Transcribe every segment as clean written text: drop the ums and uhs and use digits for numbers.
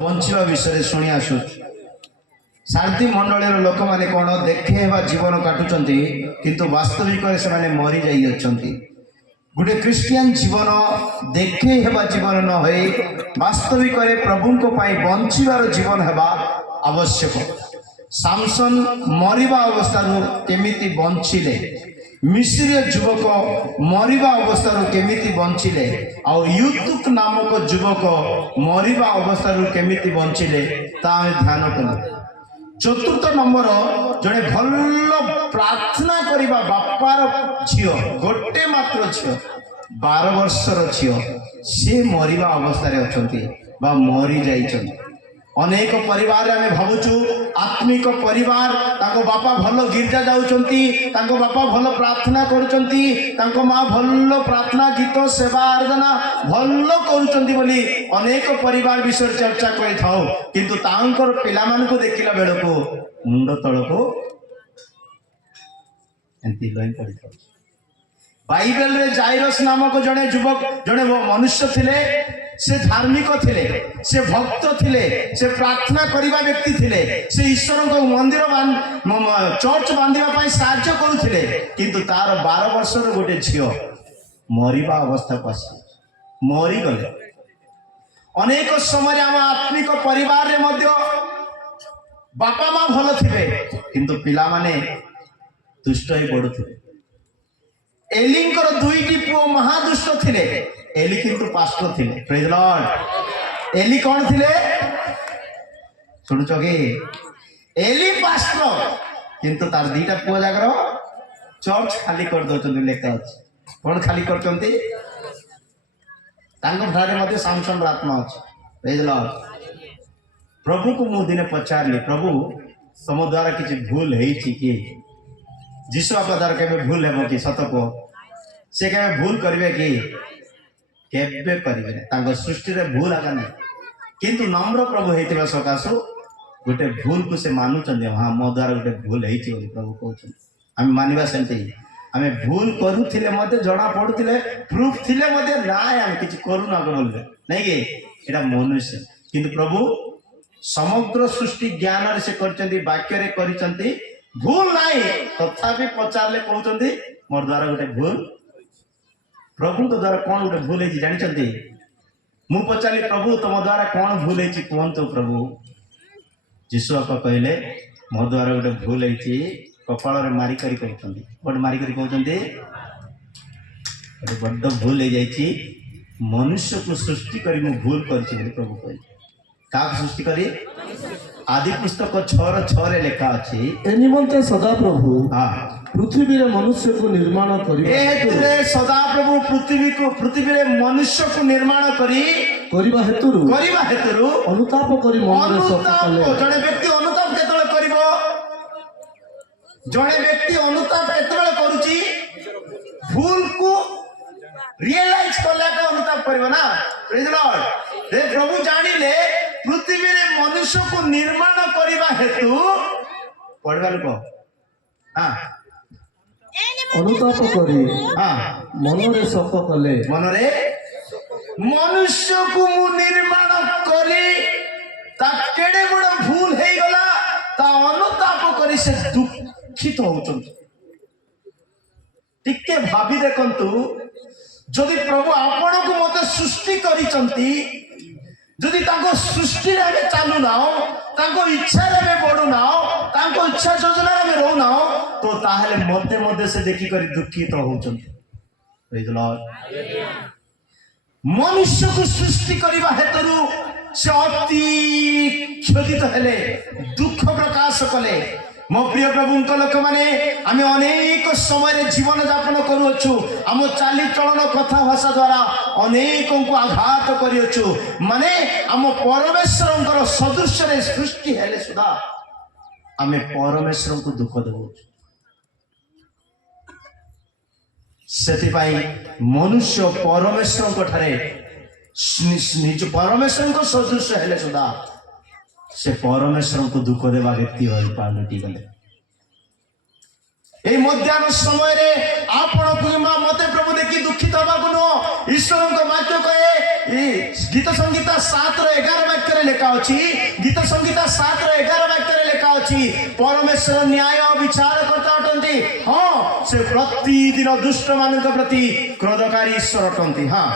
ବଞ୍ଚିବା ବିଷୟରେ ଶୁଣି ଆସୁ। ଶାନ୍ତି ମଣ୍ଡଳୀର ଲୋକମାନେ କ'ଣ ଦେଖେ ହେବା ଜୀବନ କାଟୁଛନ୍ତି, କିନ୍ତୁ ବାସ୍ତବିକରେ ସେମାନେ ମରି ଯାଇଅଛନ୍ତି। ଗୋଟେ ଖ୍ରୀଷ୍ଟିଆନ ଜୀବନ ଦେଖେ ହେବା ଜୀବନ ନ ହୋଇ ବାସ୍ତବିକରେ ପ୍ରଭୁଙ୍କ ପାଇଁ ବଞ୍ଚିବାର ଜୀବନ ହେବା ଆବଶ୍ୟକ। ସାମସନ ମରିବା ଅବସ୍ଥାରୁ କେମିତି ବଞ୍ଚିଲେ, ମିଶ୍ରୀୟ ଯୁବକ ମରିବା ଅବସ୍ଥାରୁ କେମିତି ବଞ୍ଚିଲେ, ଆଉ ୟୁତୁକ ନାମକ ଯୁବକ ମରିବା ଅବସ୍ଥାରୁ କେମିତି ବଞ୍ଚିଲେ, ତାହା ଆମେ ଧ୍ୟାନ କଲୁ। ଚତୁର୍ଥ ନମ୍ବର, ଜଣେ ଭଲ ପ୍ରାର୍ଥନା କରିବା ବାପାର ଝିଅ, ଗୋଟେ ମାତ୍ର ଝିଅ, 12 ବର୍ଷର ଝିଅ, ସେ ମରିବା ଅବସ୍ଥାରେ ଅଛନ୍ତି ବା ମରି ଯାଇଛନ୍ତି। ଅନେକ ପରିବାରରେ ଆମେ ଭାବୁଛୁ ଆତ୍ମିକ ପରିବାର, ତାଙ୍କ ବାପା ଭଲ ଗିର୍ଜା ଯାଉଛନ୍ତି, ତାଙ୍କ ବାପା ଭଲ ପ୍ରାର୍ଥନା କରୁଛନ୍ତି, ତାଙ୍କ ମା ଭଲ ପ୍ରାର୍ଥନା ଗୀତ ସେବା ଆରାଧନା ଭଲ କରୁଛନ୍ତି ବୋଲି ଅନେକ ପରିବାର ବିଷୟରେ ଚର୍ଚ୍ଚା କରିଥାଉ, କିନ୍ତୁ ତାଙ୍କର ପିଲାମାନଙ୍କୁ ଦେଖିଲା ବେଳକୁ ମୁଣ୍ଡ ତଳକୁ ଏମିତି ଲଇଁ ପଡ଼ିଥାଉ। ବାଇବେଲରେ ଜାଇରସ୍ ନାମକ ଜଣେ ଯୁବକ, ଜଣେ ମନୁଷ୍ୟ ଥିଲେ। ସେ ଧାର୍ମିକ ଥିଲେ, ସେ ଭକ୍ତ ଥିଲେ, ସେ ପ୍ରାର୍ଥନା କରିବା ବ୍ୟକ୍ତି ଥିଲେ, ସେ ଈଶ୍ୱରଙ୍କ ମନ୍ଦିର ଚର୍ଚ୍ଚ ବାନ୍ଧିବା ପାଇଁ ସାହାଯ୍ୟ କରୁଥିଲେ, କିନ୍ତୁ ତାର 12 ବର୍ଷର ଗୋଟେ ଝିଅ ମରିବା ଅବସ୍ଥାକୁ ଆସିଲେ, ମରିଗଲେ। ଅନେକ ସମୟରେ ଆମ ଆତ୍ମିକ ପରିବାରରେ ମଧ୍ୟ ବାପା ମା ଭଲ ଥିବେ, କିନ୍ତୁ ପିଲାମାନେ ଦୁଷ୍ଟ ହେଇ ପଡୁଥିବେ। ଏଲିଙ୍କର 2ଟି ପୁଅ ମହାଦୁଷ୍ଟ ଥିଲେ, ଏଲି କିନ୍ତୁ ପାଷ୍ଟର ଥିଲେ। ପ୍ରେଜ୍ ଦ ଲର୍ଡ। ଏଲି କ'ଣ ଥିଲେ ଶୁଣୁଛ କି? ଏଲି ପାଷ୍ଟର, କିନ୍ତୁ ତାର 2ଟା ପୁଅ ଯାକର ଚର୍ଚ୍ଚ ଖାଲି କରିଦଉଛନ୍ତି। ଲେଖା ଅଛି କ'ଣ ଖାଲି କରୁଛନ୍ତି? ତାଙ୍କ ଠାରେ ମଧ୍ୟ ସାମସନର ଆତ୍ମା ଅଛି। ପ୍ରେଜ୍ ଦ ଲର୍ଡ। ପ୍ରଭୁକୁ ମୁଁ ଦିନେ ପଚାରିଲି, ପ୍ରଭୁ ତମ ଦ୍ୱାରା କିଛି ଭୁଲ ହେଇଛି କି? ଯୀଶୁ ବାପା ଦ୍ୱାରା କେବେ ଭୁଲ ହେବ କି? ସତ କୁହ, ସେ କେବେ ଭୁଲ କରିବେ କି? କେବେ କରିବେନି। ତାଙ୍କ ସୃଷ୍ଟିରେ ଭୁଲ ଆକା ନାହିଁ, କିନ୍ତୁ ନମ୍ର ପ୍ରଭୁ ହେଇଥିବା ସକାଶୁ ଗୋଟେ ଭୁଲକୁ ସେ ମାନୁଛନ୍ତି। ହଁ, ମୋ ଦ୍ୱାରା ଗୋଟେ ଭୁଲ ହେଇଛି ବୋଲି ପ୍ରଭୁ କହୁଛନ୍ତି। ଆମେ ମାନିବା ସେମିତି। ଆମେ ଭୁଲ କରୁଥିଲେ ମଧ୍ୟ, ଜଣା ପଡୁଥିଲେ, ପ୍ରୁଫ୍ ଥିଲେ ମଧ୍ୟ ନାଇଁ ଆମେ କିଛି କରୁନା ବୋଲିବେ ନାଇଁ କି? ଏଇଟା ମନୁଷ୍ୟ, କିନ୍ତୁ ପ୍ରଭୁ ସମଗ୍ର ସୃଷ୍ଟି ଜ୍ଞାନରେ ସେ କରିଛନ୍ତି, ବାକ୍ୟରେ କରିଛନ୍ତି, ଭୁଲ ନାହିଁ। ତଥାପି ପଚାରିଲେ କହୁଛନ୍ତି ମୋର ଦ୍ୱାରା ଗୋଟେ ଭୁଲ। ପ୍ରଭୁଙ୍କ ଦ୍ୱାରା କ'ଣ ଗୋଟେ ଭୁଲ ହେଇଛି ଜାଣିଛନ୍ତି? ମୁଁ ପଚାରିଲି, ପ୍ରଭୁ ତମ ଦ୍ୱାରା କ'ଣ ଭୁଲ ହେଇଛି କୁହନ୍ତୁ ପ୍ରଭୁ। ଯୀଶୁ ବାପା କହିଲେ, ମୋ ଦ୍ୱାରା ଗୋଟେ ଭୁଲ ହେଇଛି। କପାଳରେ ମାରିକରି କହୁଛନ୍ତି, ଗୋଟେ ମାରିକରି କହୁଛନ୍ତି, ଗୋଟେ ବଡ ଭୁଲ ହେଇଯାଇଛି। ମନୁଷ୍ୟକୁ ସୃଷ୍ଟି କରି ମୁଁ ଭୁଲ କରିଛି ବୋଲି ପ୍ରଭୁ କହିଲେ। କାହାକୁ ସୃଷ୍ଟି କରି? ଆଦି ପୁସ୍ତକ 6:6 ଲେଖା ଅଛି, ଏ ନିମନ୍ତେ ସଦାପ୍ରଭୁ ହଁ, ପୃଥିବୀରେ ମନୁଷ୍ୟକୁ ନିର୍ମାଣ କରିବା ସଦାପ୍ରଭୁ ପୃଥିବୀରେ ମନୁଷ୍ୟକୁ ନିର୍ମାଣ କରିବା ହେତୁରୁ ଅନୁତାପ କରି ମନରେ ଶୋକ କଲେ। ଜଣେ ବ୍ୟକ୍ତି ଅନୁତାପ କେତେବେଳେ କରିବ? ଜଣେ ବ୍ୟକ୍ତି ଅନୁତାପ କେତେବେଳେ କରୁଛି? ଭୁଲକୁ ରିଏଲାଇଜ କଲେ ଅନୁତାପ କରିବ ନା। ପ୍ରେଜ୍ ଦ ଲର୍ଡ। ପ୍ରଭୁ ଜାଣିଲେ ପୃଥିବୀରେ ମନୁଷ୍ୟକୁ ନିର୍ମାଣ କରିବା ହେତୁ ପଢିବା ଲୋକ, ହଁ, ଅନୁତାପ କରି ମନରେ ଶୋକ କଲେ। ମନରେ ମନୁଷ୍ୟକୁ ମୁଁ ନିର୍ମାଣ କରି ତା କେଡେ ବଡ ଭୁଲ ହେଇଗଲା, ତା ଅନୁତାପ କରି ସେ ଦୁଃଖିତ ହଉଛନ୍ତି। ଟିକେ ଭାବି ଦେଖନ୍ତୁ, ଯଦି ପ୍ରଭୁ ଆପଣଙ୍କୁ ମତେ ସୃଷ୍ଟି କରିଛନ୍ତି, ଯଦି ତାଙ୍କ ସୃଷ୍ଟିରେ ଆମେ ଚାଲୁନାହୁଁ, ତାଙ୍କ ଇଚ୍ଛାରେ ଆମେ ବଢୁନାହୁଁ, ତାଙ୍କ ଇଚ୍ଛା ଯୋଜନାରେ ଆମେ ରହୁନାହୁଁ, ତ ତାହେଲେ ମତେ ମଧ୍ୟ ସେ ଦେଖିକରି ଦୁଃଖିତ ହଉଛନ୍ତି। ପ୍ରେଜ୍ ଦ ଲର୍ଡ। ମନୁଷ୍ୟକୁ ସୃଷ୍ଟି କରିବା ହେତୁରୁ ସେ ଅତି କ୍ଷୋଧିତ ହେଲେ, ଦୁଃଖ ପ୍ରକାଶ କଲେ। ମୋ ପ୍ରିୟ ପ୍ରଭୁଙ୍କ ଲୋକମାନେ, ଆମେ ଅନେକ ସମୟରେ ଜୀବନ ଯାପନ କରୁଅଛୁ, ଆମ ଚାଲିଚଳନ କଥା ଭାଷା ଦ୍ୱାରା ଅନେକଙ୍କୁ ଆଘାତ କରିଅଛୁ। ମାନେ ଆମ ପରମେଶ୍ୱରଙ୍କର ସଦୃଶ୍ୟରେ ସୃଷ୍ଟି ହେଲେ ସୁଦ୍ଧା ଆମେ ପରମେଶ୍ୱରଙ୍କୁ ଦୁଃଖ ଦେଉଛୁ। ସେଥିପାଇଁ ମନୁଷ୍ୟ ପରମେଶ୍ୱରଙ୍କ ଠାରେ ନିଜ ପରମେଶ୍ୱରଙ୍କ ସଦୃଶ୍ୟ ହେଲେ ସୁଦ୍ଧା ସେ ପରମେଶ୍ୱରଙ୍କୁ ଦୁଃଖ ଦେବା ବ୍ୟକ୍ତି ହୋଇପାରୁଟି ଗଲେ। এই মধ্যাহ্ন সময়ে ଆପଣ କିମ୍ବା ମତେ ପ୍ରଭୁ ଦେଖି ଦୁଃଖିତ ହେବାକୁ ନୁହଁ। ଈଶ୍ୱରଙ୍କ ବାକ୍ୟ କହେ ଗୀତ ସଂହିତା 7:11 ବାକ୍ୟରେ ଲେଖା ଅଛି, ଗୀତ ସଂହିତା 7:11 ବାକ୍ୟରେ ଲେଖା ଅଛି, ପରମେଶ୍ୱର ନ୍ୟାୟ ବିଚାର କର୍ତ୍ତା ଅଟନ୍ତି। ହଁ, ସେ ପ୍ରତିଦିନ ଦୁଷ୍ଟ ମାନଙ୍କ ପ୍ରତି କ୍ରୋଧକାରୀ ଈଶ୍ୱର ଅଟନ୍ତି। ହଁ,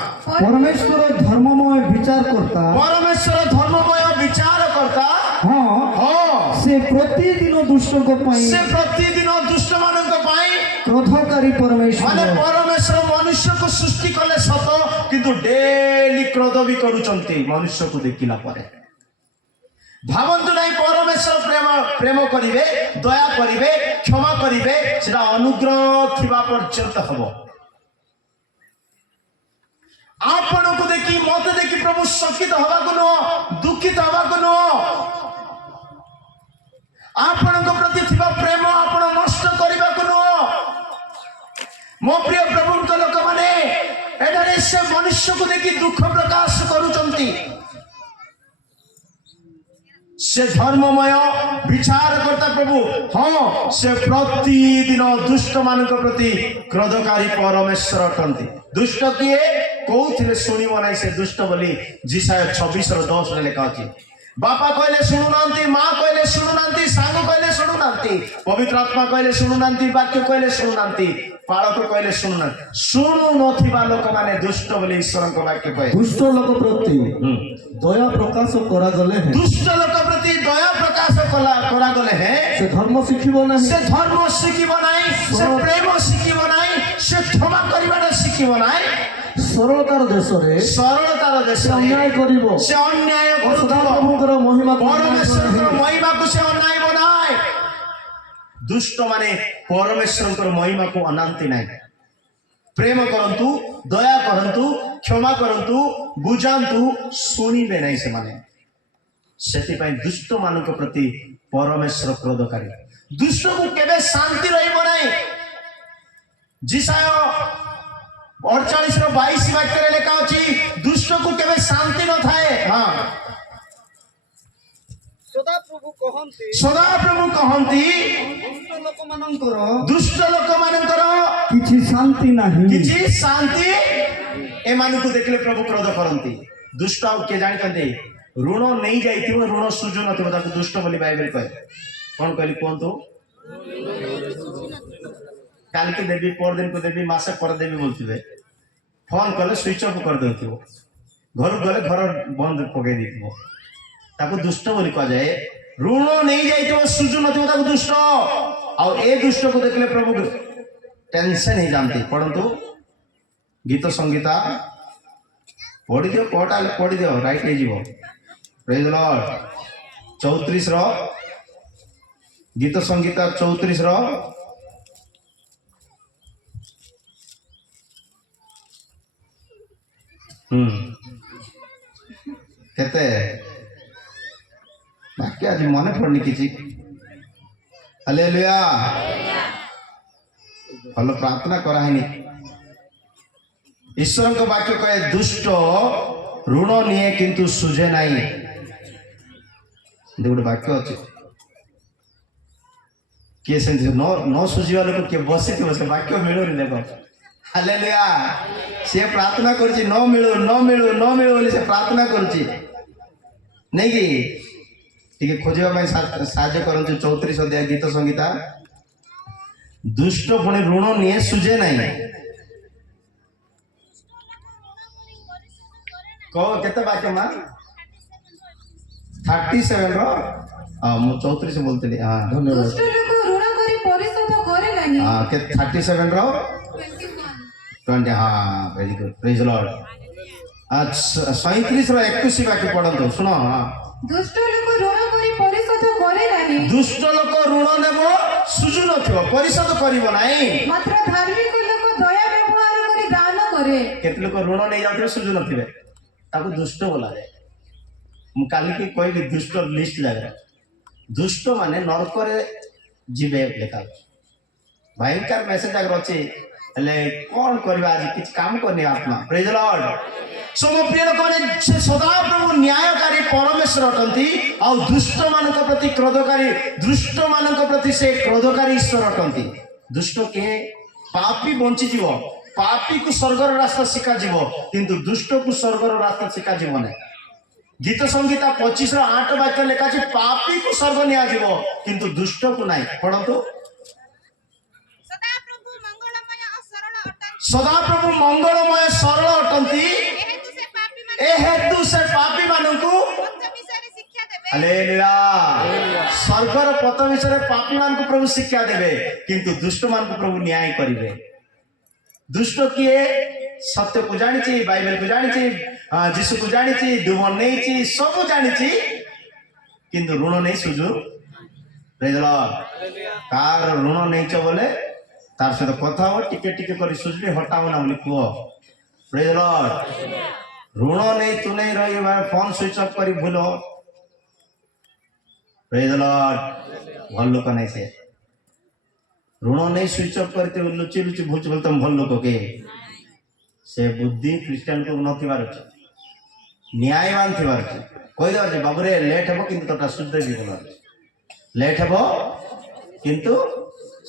परमेश्वर धर्ममय विचार करता ପରମେଶ୍ୱର ଧର୍ମମୟ ବିଚାର କର୍ତ୍ତା। हाँ ହଁ, से प्रतिदिन दुष्टों को ସେ ପ୍ରତିଦିନ ଦୁଷ୍ଟ ମାନଙ୍କ ପାଇଁ क्रोधकारी ମାନେ परमेश्वर ପରମେଶ୍ୱର ମନୁଷ୍ୟକୁ ସୃଷ୍ଟି କଲେ ସତ, କିନ୍ତୁ ଡେଲି କ୍ରୋଧ ବି କରୁଛନ୍ତି ମନୁଷ୍ୟକୁ ଦେଖିଲା ପରେ। ଭାବନ୍ତୁ ନାହିଁ ପରମେଶ୍ୱର ପ୍ରେମ କରିବେ, ଦୟା କରିବେ, କ୍ଷମା କରିବେ, ସେଟା ଅନୁଗ୍ରହ ଥିବା ପର୍ଯ୍ୟନ୍ତ ହବ। ଆପଣଙ୍କୁ ଦେଖି ମତେ ଦେଖି ପ୍ରଭୁ ଶକିତ ହବାକୁ ନୁହଁ, ଦୁଃଖିତ ହବାକୁ ନୁହଁ। ଆପଣଙ୍କ ପ୍ରତି ଥିବା ପ୍ରେମ ଆପଣ ନଷ୍ଟ କରିବାକୁ ନୁହଁ। ମୋ ପ୍ରିୟ ପ୍ରଭୁଙ୍କ ଲୋକମାନେ, ଏଠାରେ ସେ ମନୁଷ୍ୟକୁ ଦେଖି ଦୁଃଖ ପ୍ରକାଶ କରୁଛନ୍ତି। ସେ ଧର୍ମମୟ ବିଚାର କର୍ତ୍ତା ପ୍ରଭୁ। ହଁ, ସେ ପ୍ରତିଦିନ ଦୁଷ୍ଟ ମାନଙ୍କ ପ୍ରତି କ୍ରୋଧକାରୀ ପରମେଶ୍ୱର ଅଟନ୍ତି। ଦୁଷ୍ଟ କିଏ? କୋଉଥିରେ ଶୁଣିବ ନାହିଁ ସେ ଦୁଷ୍ଟ ବୋଲି ଯିଶାୟ 26:10 ଲେଖା ଅଛି। ବାପା କହିଲେ ଶୁଣୁନାହାନ୍ତି, ମା କହିଲେ ଶୁଣୁନାହାନ୍ତି, ସାଙ୍ଗ କହିଲେ ଶୁଣୁନାହାନ୍ତି, ପବିତ୍ର ଆତ୍ମା କହିଲେ ଶୁଣୁନାହାନ୍ତି, ବାକ୍ୟ କହିଲେ ଶୁଣୁନାହାନ୍ତି, ପାଳକ କହିଲେ ଶୁଣୁନାହାନ୍ତି। ଶୁଣୁନଥିବା ଲୋକମାନେ ଦୁଷ୍ଟ ବୋଲି ଈଶ୍ୱରଙ୍କ ବାକ୍ୟ କହେ। ଦୁଷ୍ଟ ଲୋକ ପ୍ରତି ଦୟା ପ୍ରକାଶ କରାଗଲେ ହେଁ ଦୁଷ୍ଟ ଲୋକ ପ୍ରତି ଦୟା ପ୍ରକାଶ କରାଗଲେ ହେଁ ସେ ଧର୍ମ ଶିଖିବ ନାହିଁ, ସେ ଧର୍ମ ଶିଖିବ ନାହିଁ, ସେ ପ୍ରେମ ଶିଖିବ ନାହିଁ, ସେ କ୍ଷମା କରିବାଟା ଶିଖିବ ନାହିଁ। ସରଳତାର ଦେଶରେ ସରଳତାର ସେ ଦେଶରେ ଅନ୍ୟାୟ କରିବ, ସେ ଅନ୍ୟାୟ କରୁଥିବ। ସଦାପ୍ରଭୁଙ୍କର ମହିମା ପରମେଶ୍ୱରଙ୍କର ମହିମାକୁ ସେ ଅନାଇବ ନାହିଁ। ଦୁଷ୍ଟ ମାନେ ପରମେଶ୍ୱରଙ୍କର ମହିମାକୁ ଅନାନ୍ତି ନାହିଁ। ପ୍ରେମ କରନ୍ତୁ, ଦୟା କରନ୍ତୁ, କ୍ଷମା କରନ୍ତୁ, ବୁଝାନ୍ତୁ, ଶୁଣିବେ ନାହିଁ ସେମାନେ। ସେଥିପାଇଁ ଦୁଷ୍ଟ ମାନଙ୍କ ପ୍ରତି ପରମେଶ୍ୱର କ୍ରୋଧକାରୀ। ଦୁଷ୍ଟକୁ କେବେ ଶାନ୍ତି ରହିବ ନାହିଁ। ଯିଶାୟ 48:22 ବାକ୍ୟରେ ଲେଖା ଅଛି, ଦୁଷ୍ଟକୁ କେବେ ଶାନ୍ତି ନଥାଏ। ହଁ, ସଦାପ୍ରଭୁ କହନ୍ତି ସଦାପ୍ରଭୁ କହନ୍ତି, ଦୁଷ୍ଟ ଲୋକମାନଙ୍କର ଦୁଷ୍ଟ ଲୋକମାନଙ୍କର କିଛି ଶାନ୍ତି ନାହିଁ। କିଛି ଶାନ୍ତି। ଏମାନଙ୍କୁ ଦେଖିଲେ ପ୍ରଭୁ କ୍ରୋଧ କରନ୍ତି। ଦୁଷ୍ଟ ଆଉ କିଏ ଜାଣିଛନ୍ତି? ଋଣ ନେଇ ଯାଇଥିବ, ଋଣ ସୁଝୁ ନଥିବ, ତାକୁ ଦୁଷ୍ଟ ବୋଲି ବାଇବେଲ କହେ। କଣ କହିଲି କୁହନ୍ତୁ? କାଲିକି ଦେବି, ପରଦିନକୁ ଦେବି, ମାସେ ପରେ ଦେବି ବୋଲୁଥିବେ। ଫୋନ କଲେ ସୁଇଚ ଅଫ୍ କରିଦେଉଥିବ, ଘରକୁ ଗଲେ ଘର ବନ୍ଦ ପକେଇ ଦେଇଥିବ, ତାକୁ ଦୁଷ୍ଟ ବୋଲି କୁହାଯାଏ। ଋଣ ନେଇ ଯାଇଥିବ, ସୁଝୁ ନଥିବ, ତାକୁ ଦୁଷ୍ଟ। ଆଉ ଏ ଦୁଷ୍ଟକୁ ଦେଖିଲେ ପ୍ରଭୁ ଟେନସନ ହେଇଯାନ୍ତି। ପଢନ୍ତୁ ଗୀତ ସଂହିତା, ପଢିଦିଅ, କୋଟା ହେଲେ ପଢିଦିଅ, ରାଇଟ୍ ହେଇଯିବ। ପ୍ରେଜ୍ ଦ ଲର୍ଡ। 34 ଗୀତ ସଂହିତା 34 କେତେ ବାକ୍ୟ ଆଜି ମନେ ପଡୁନି କିଛି। ହାଲେଲୁୟା। ଭଲ ପ୍ରାର୍ଥନା କରାହେଇନି। ଈଶ୍ୱରଙ୍କ ବାକ୍ୟ କହେ, ଦୁଷ୍ଟ ଋଣ ନିଏ କିନ୍ତୁ ସୁଝେ ନାହିଁ। ଗୋଟେ ବାକ୍ୟ ଅଛି, କିଏ ସେମିତି ନ ସୁଝିବା ଲୋକ କିଏ ବସିଥିବ, ସେ ବାକ୍ୟ ମିଳୁନି। ଦେଖ, ହାଲେଲୁୟା। ସିଏ ପ୍ରାର୍ଥନା କରୁଛି, ନ ମିଳୁ ନ ମିଳୁ ନ ମିଳୁ ବୋଲି ସେ ପ୍ରାର୍ଥନା କରୁଛି, ନାଇକି? ଟିକେ ଖୋଜିବା ପାଇଁ ସାହାଯ୍ୟ କରନ୍ତୁ। 34 ଅଧ୍ୟାୟ ଗୀତ ସଂହିତା। ଦୁଷ୍ଟ ପୁଣି ଋଣ ନିଏ, ସୁଝେ ନାହିଁ। କେତେ ବାକ୍ୟ ମା? 37 ମୁଁ 34 ବୋଲଥିଲି। ହଁ, ଧନ୍ୟବାଦ। ଦୁଷ୍ଟ ଲୋକ ଋଣ କରି ପରିଶୋଧ କରେ ନାହିଁ। 37 20। ହଁ, ଭେରି ଗୁଡ୍, ପ୍ରେଜ୍ ଦ ଲର୍ଡ। 37 21 ବାକ୍ୟ ପଢନ୍ତୁ, ଶୁଣ। ଦୁଷ୍ଟ ଲୋକ ଋଣ କରି ପରିଶୋଧ କରେ ନାହିଁ। ଦୁଷ୍ଟ ଲୋକ ଋଣ ନେବ, ସୁଝୁ ନଥିବ, ପରିଶୋଧ କରିବ ନାହିଁ। ମାତ୍ର ଧାର୍ମିକ ଲୋକ ଦୟା ବ୍ୟବହାର କରି ଦାନ କରେ। କେତେ ଲୋକ ଋଣ ନେଇ ଯାଉଥିବେ, ସୁଝୁ ନଥିବେ, ତାକୁ ଦୁଷ୍ଟ ବୋଲାଯାଏ। ମୁଁ କାଲିକି କହିଲି ଦୁଷ୍ଟ ଲିଷ୍ଟ ଜାଗାରେ। ଦୁଷ୍ଟ ମାନେ ନରକରେ ଯିବେ ଲେଖା ଅଛି। ଭୟଙ୍କର ମେସେଜ ଜାଗାରେ ଅଛି, ହେଲେ କଣ କରିବା, ଆଜି କିଛି କାମ କରିନି ଆତ୍ମା। ପ୍ରେଜ୍ ଦ ଲର୍ଡ। ମୋ ପ୍ରିୟ ଲୋକମାନେ, ସେ ସଦାପ୍ରଭୁ ନ୍ୟାୟକାରୀ ପରମେଶ୍ୱର ଅଟନ୍ତି। ଆଉ ଦୁଷ୍ଟ ମାନଙ୍କ ପ୍ରତି କ୍ରୋଧକାରୀ, ଦୁଷ୍ଟ ମାନଙ୍କ ପ୍ରତି ସେ କ୍ରୋଧକାରୀ ଈଶ୍ୱର ଅଟନ୍ତି। दुष्ट किए पापी बंची जीव पापी को स्वर्गर रास्ता शिखा जीव किंतु दुष्ट को स्वर्गर रास्ता शिखा जीव नहीं गीत संगीता 25:8 वाक्य लेखा अछि पापी को स्वर्ग निया जीव किंतु दुष्ट को नहीं पढ़ंतु सदा प्रभु मंगलमय सरल अटंती ए हेतु से पापी मानकु हालेलुया स्वर्गर पथ विषय पापी मान को प्रभु शिक्षा देवे किंतु दुष्ट मान को प्रभु न्याय करिवे दुष्ट किए सत्य को जानी बाइबल को जानी जीशु को जानी दुमन नहीं सब जानी किंतु ऋण नहीं सुझु कार ऋण नहीं बोले तार सहित कथा हो टिके टिके कर सुझली हटाओ ना बोली कह प्रेज लॉर्ड ऋण नहीं तू नहीं रही फोन स्विच ऑफ कर भूल प्रेज लॉर्ड भल लोक नहीं से ऋण नहीं स्विच ऑफ करते लुचि लुचि भूच बोलते भल लोक के से बुद्धि क्रिश्चियन को नथिबार अछि न्यायवान थिबार अछि कहि दर जे बाबू रे लेट हेबो किंतु तोटा शुद्ध देबी बोल लेट हेबो किंतु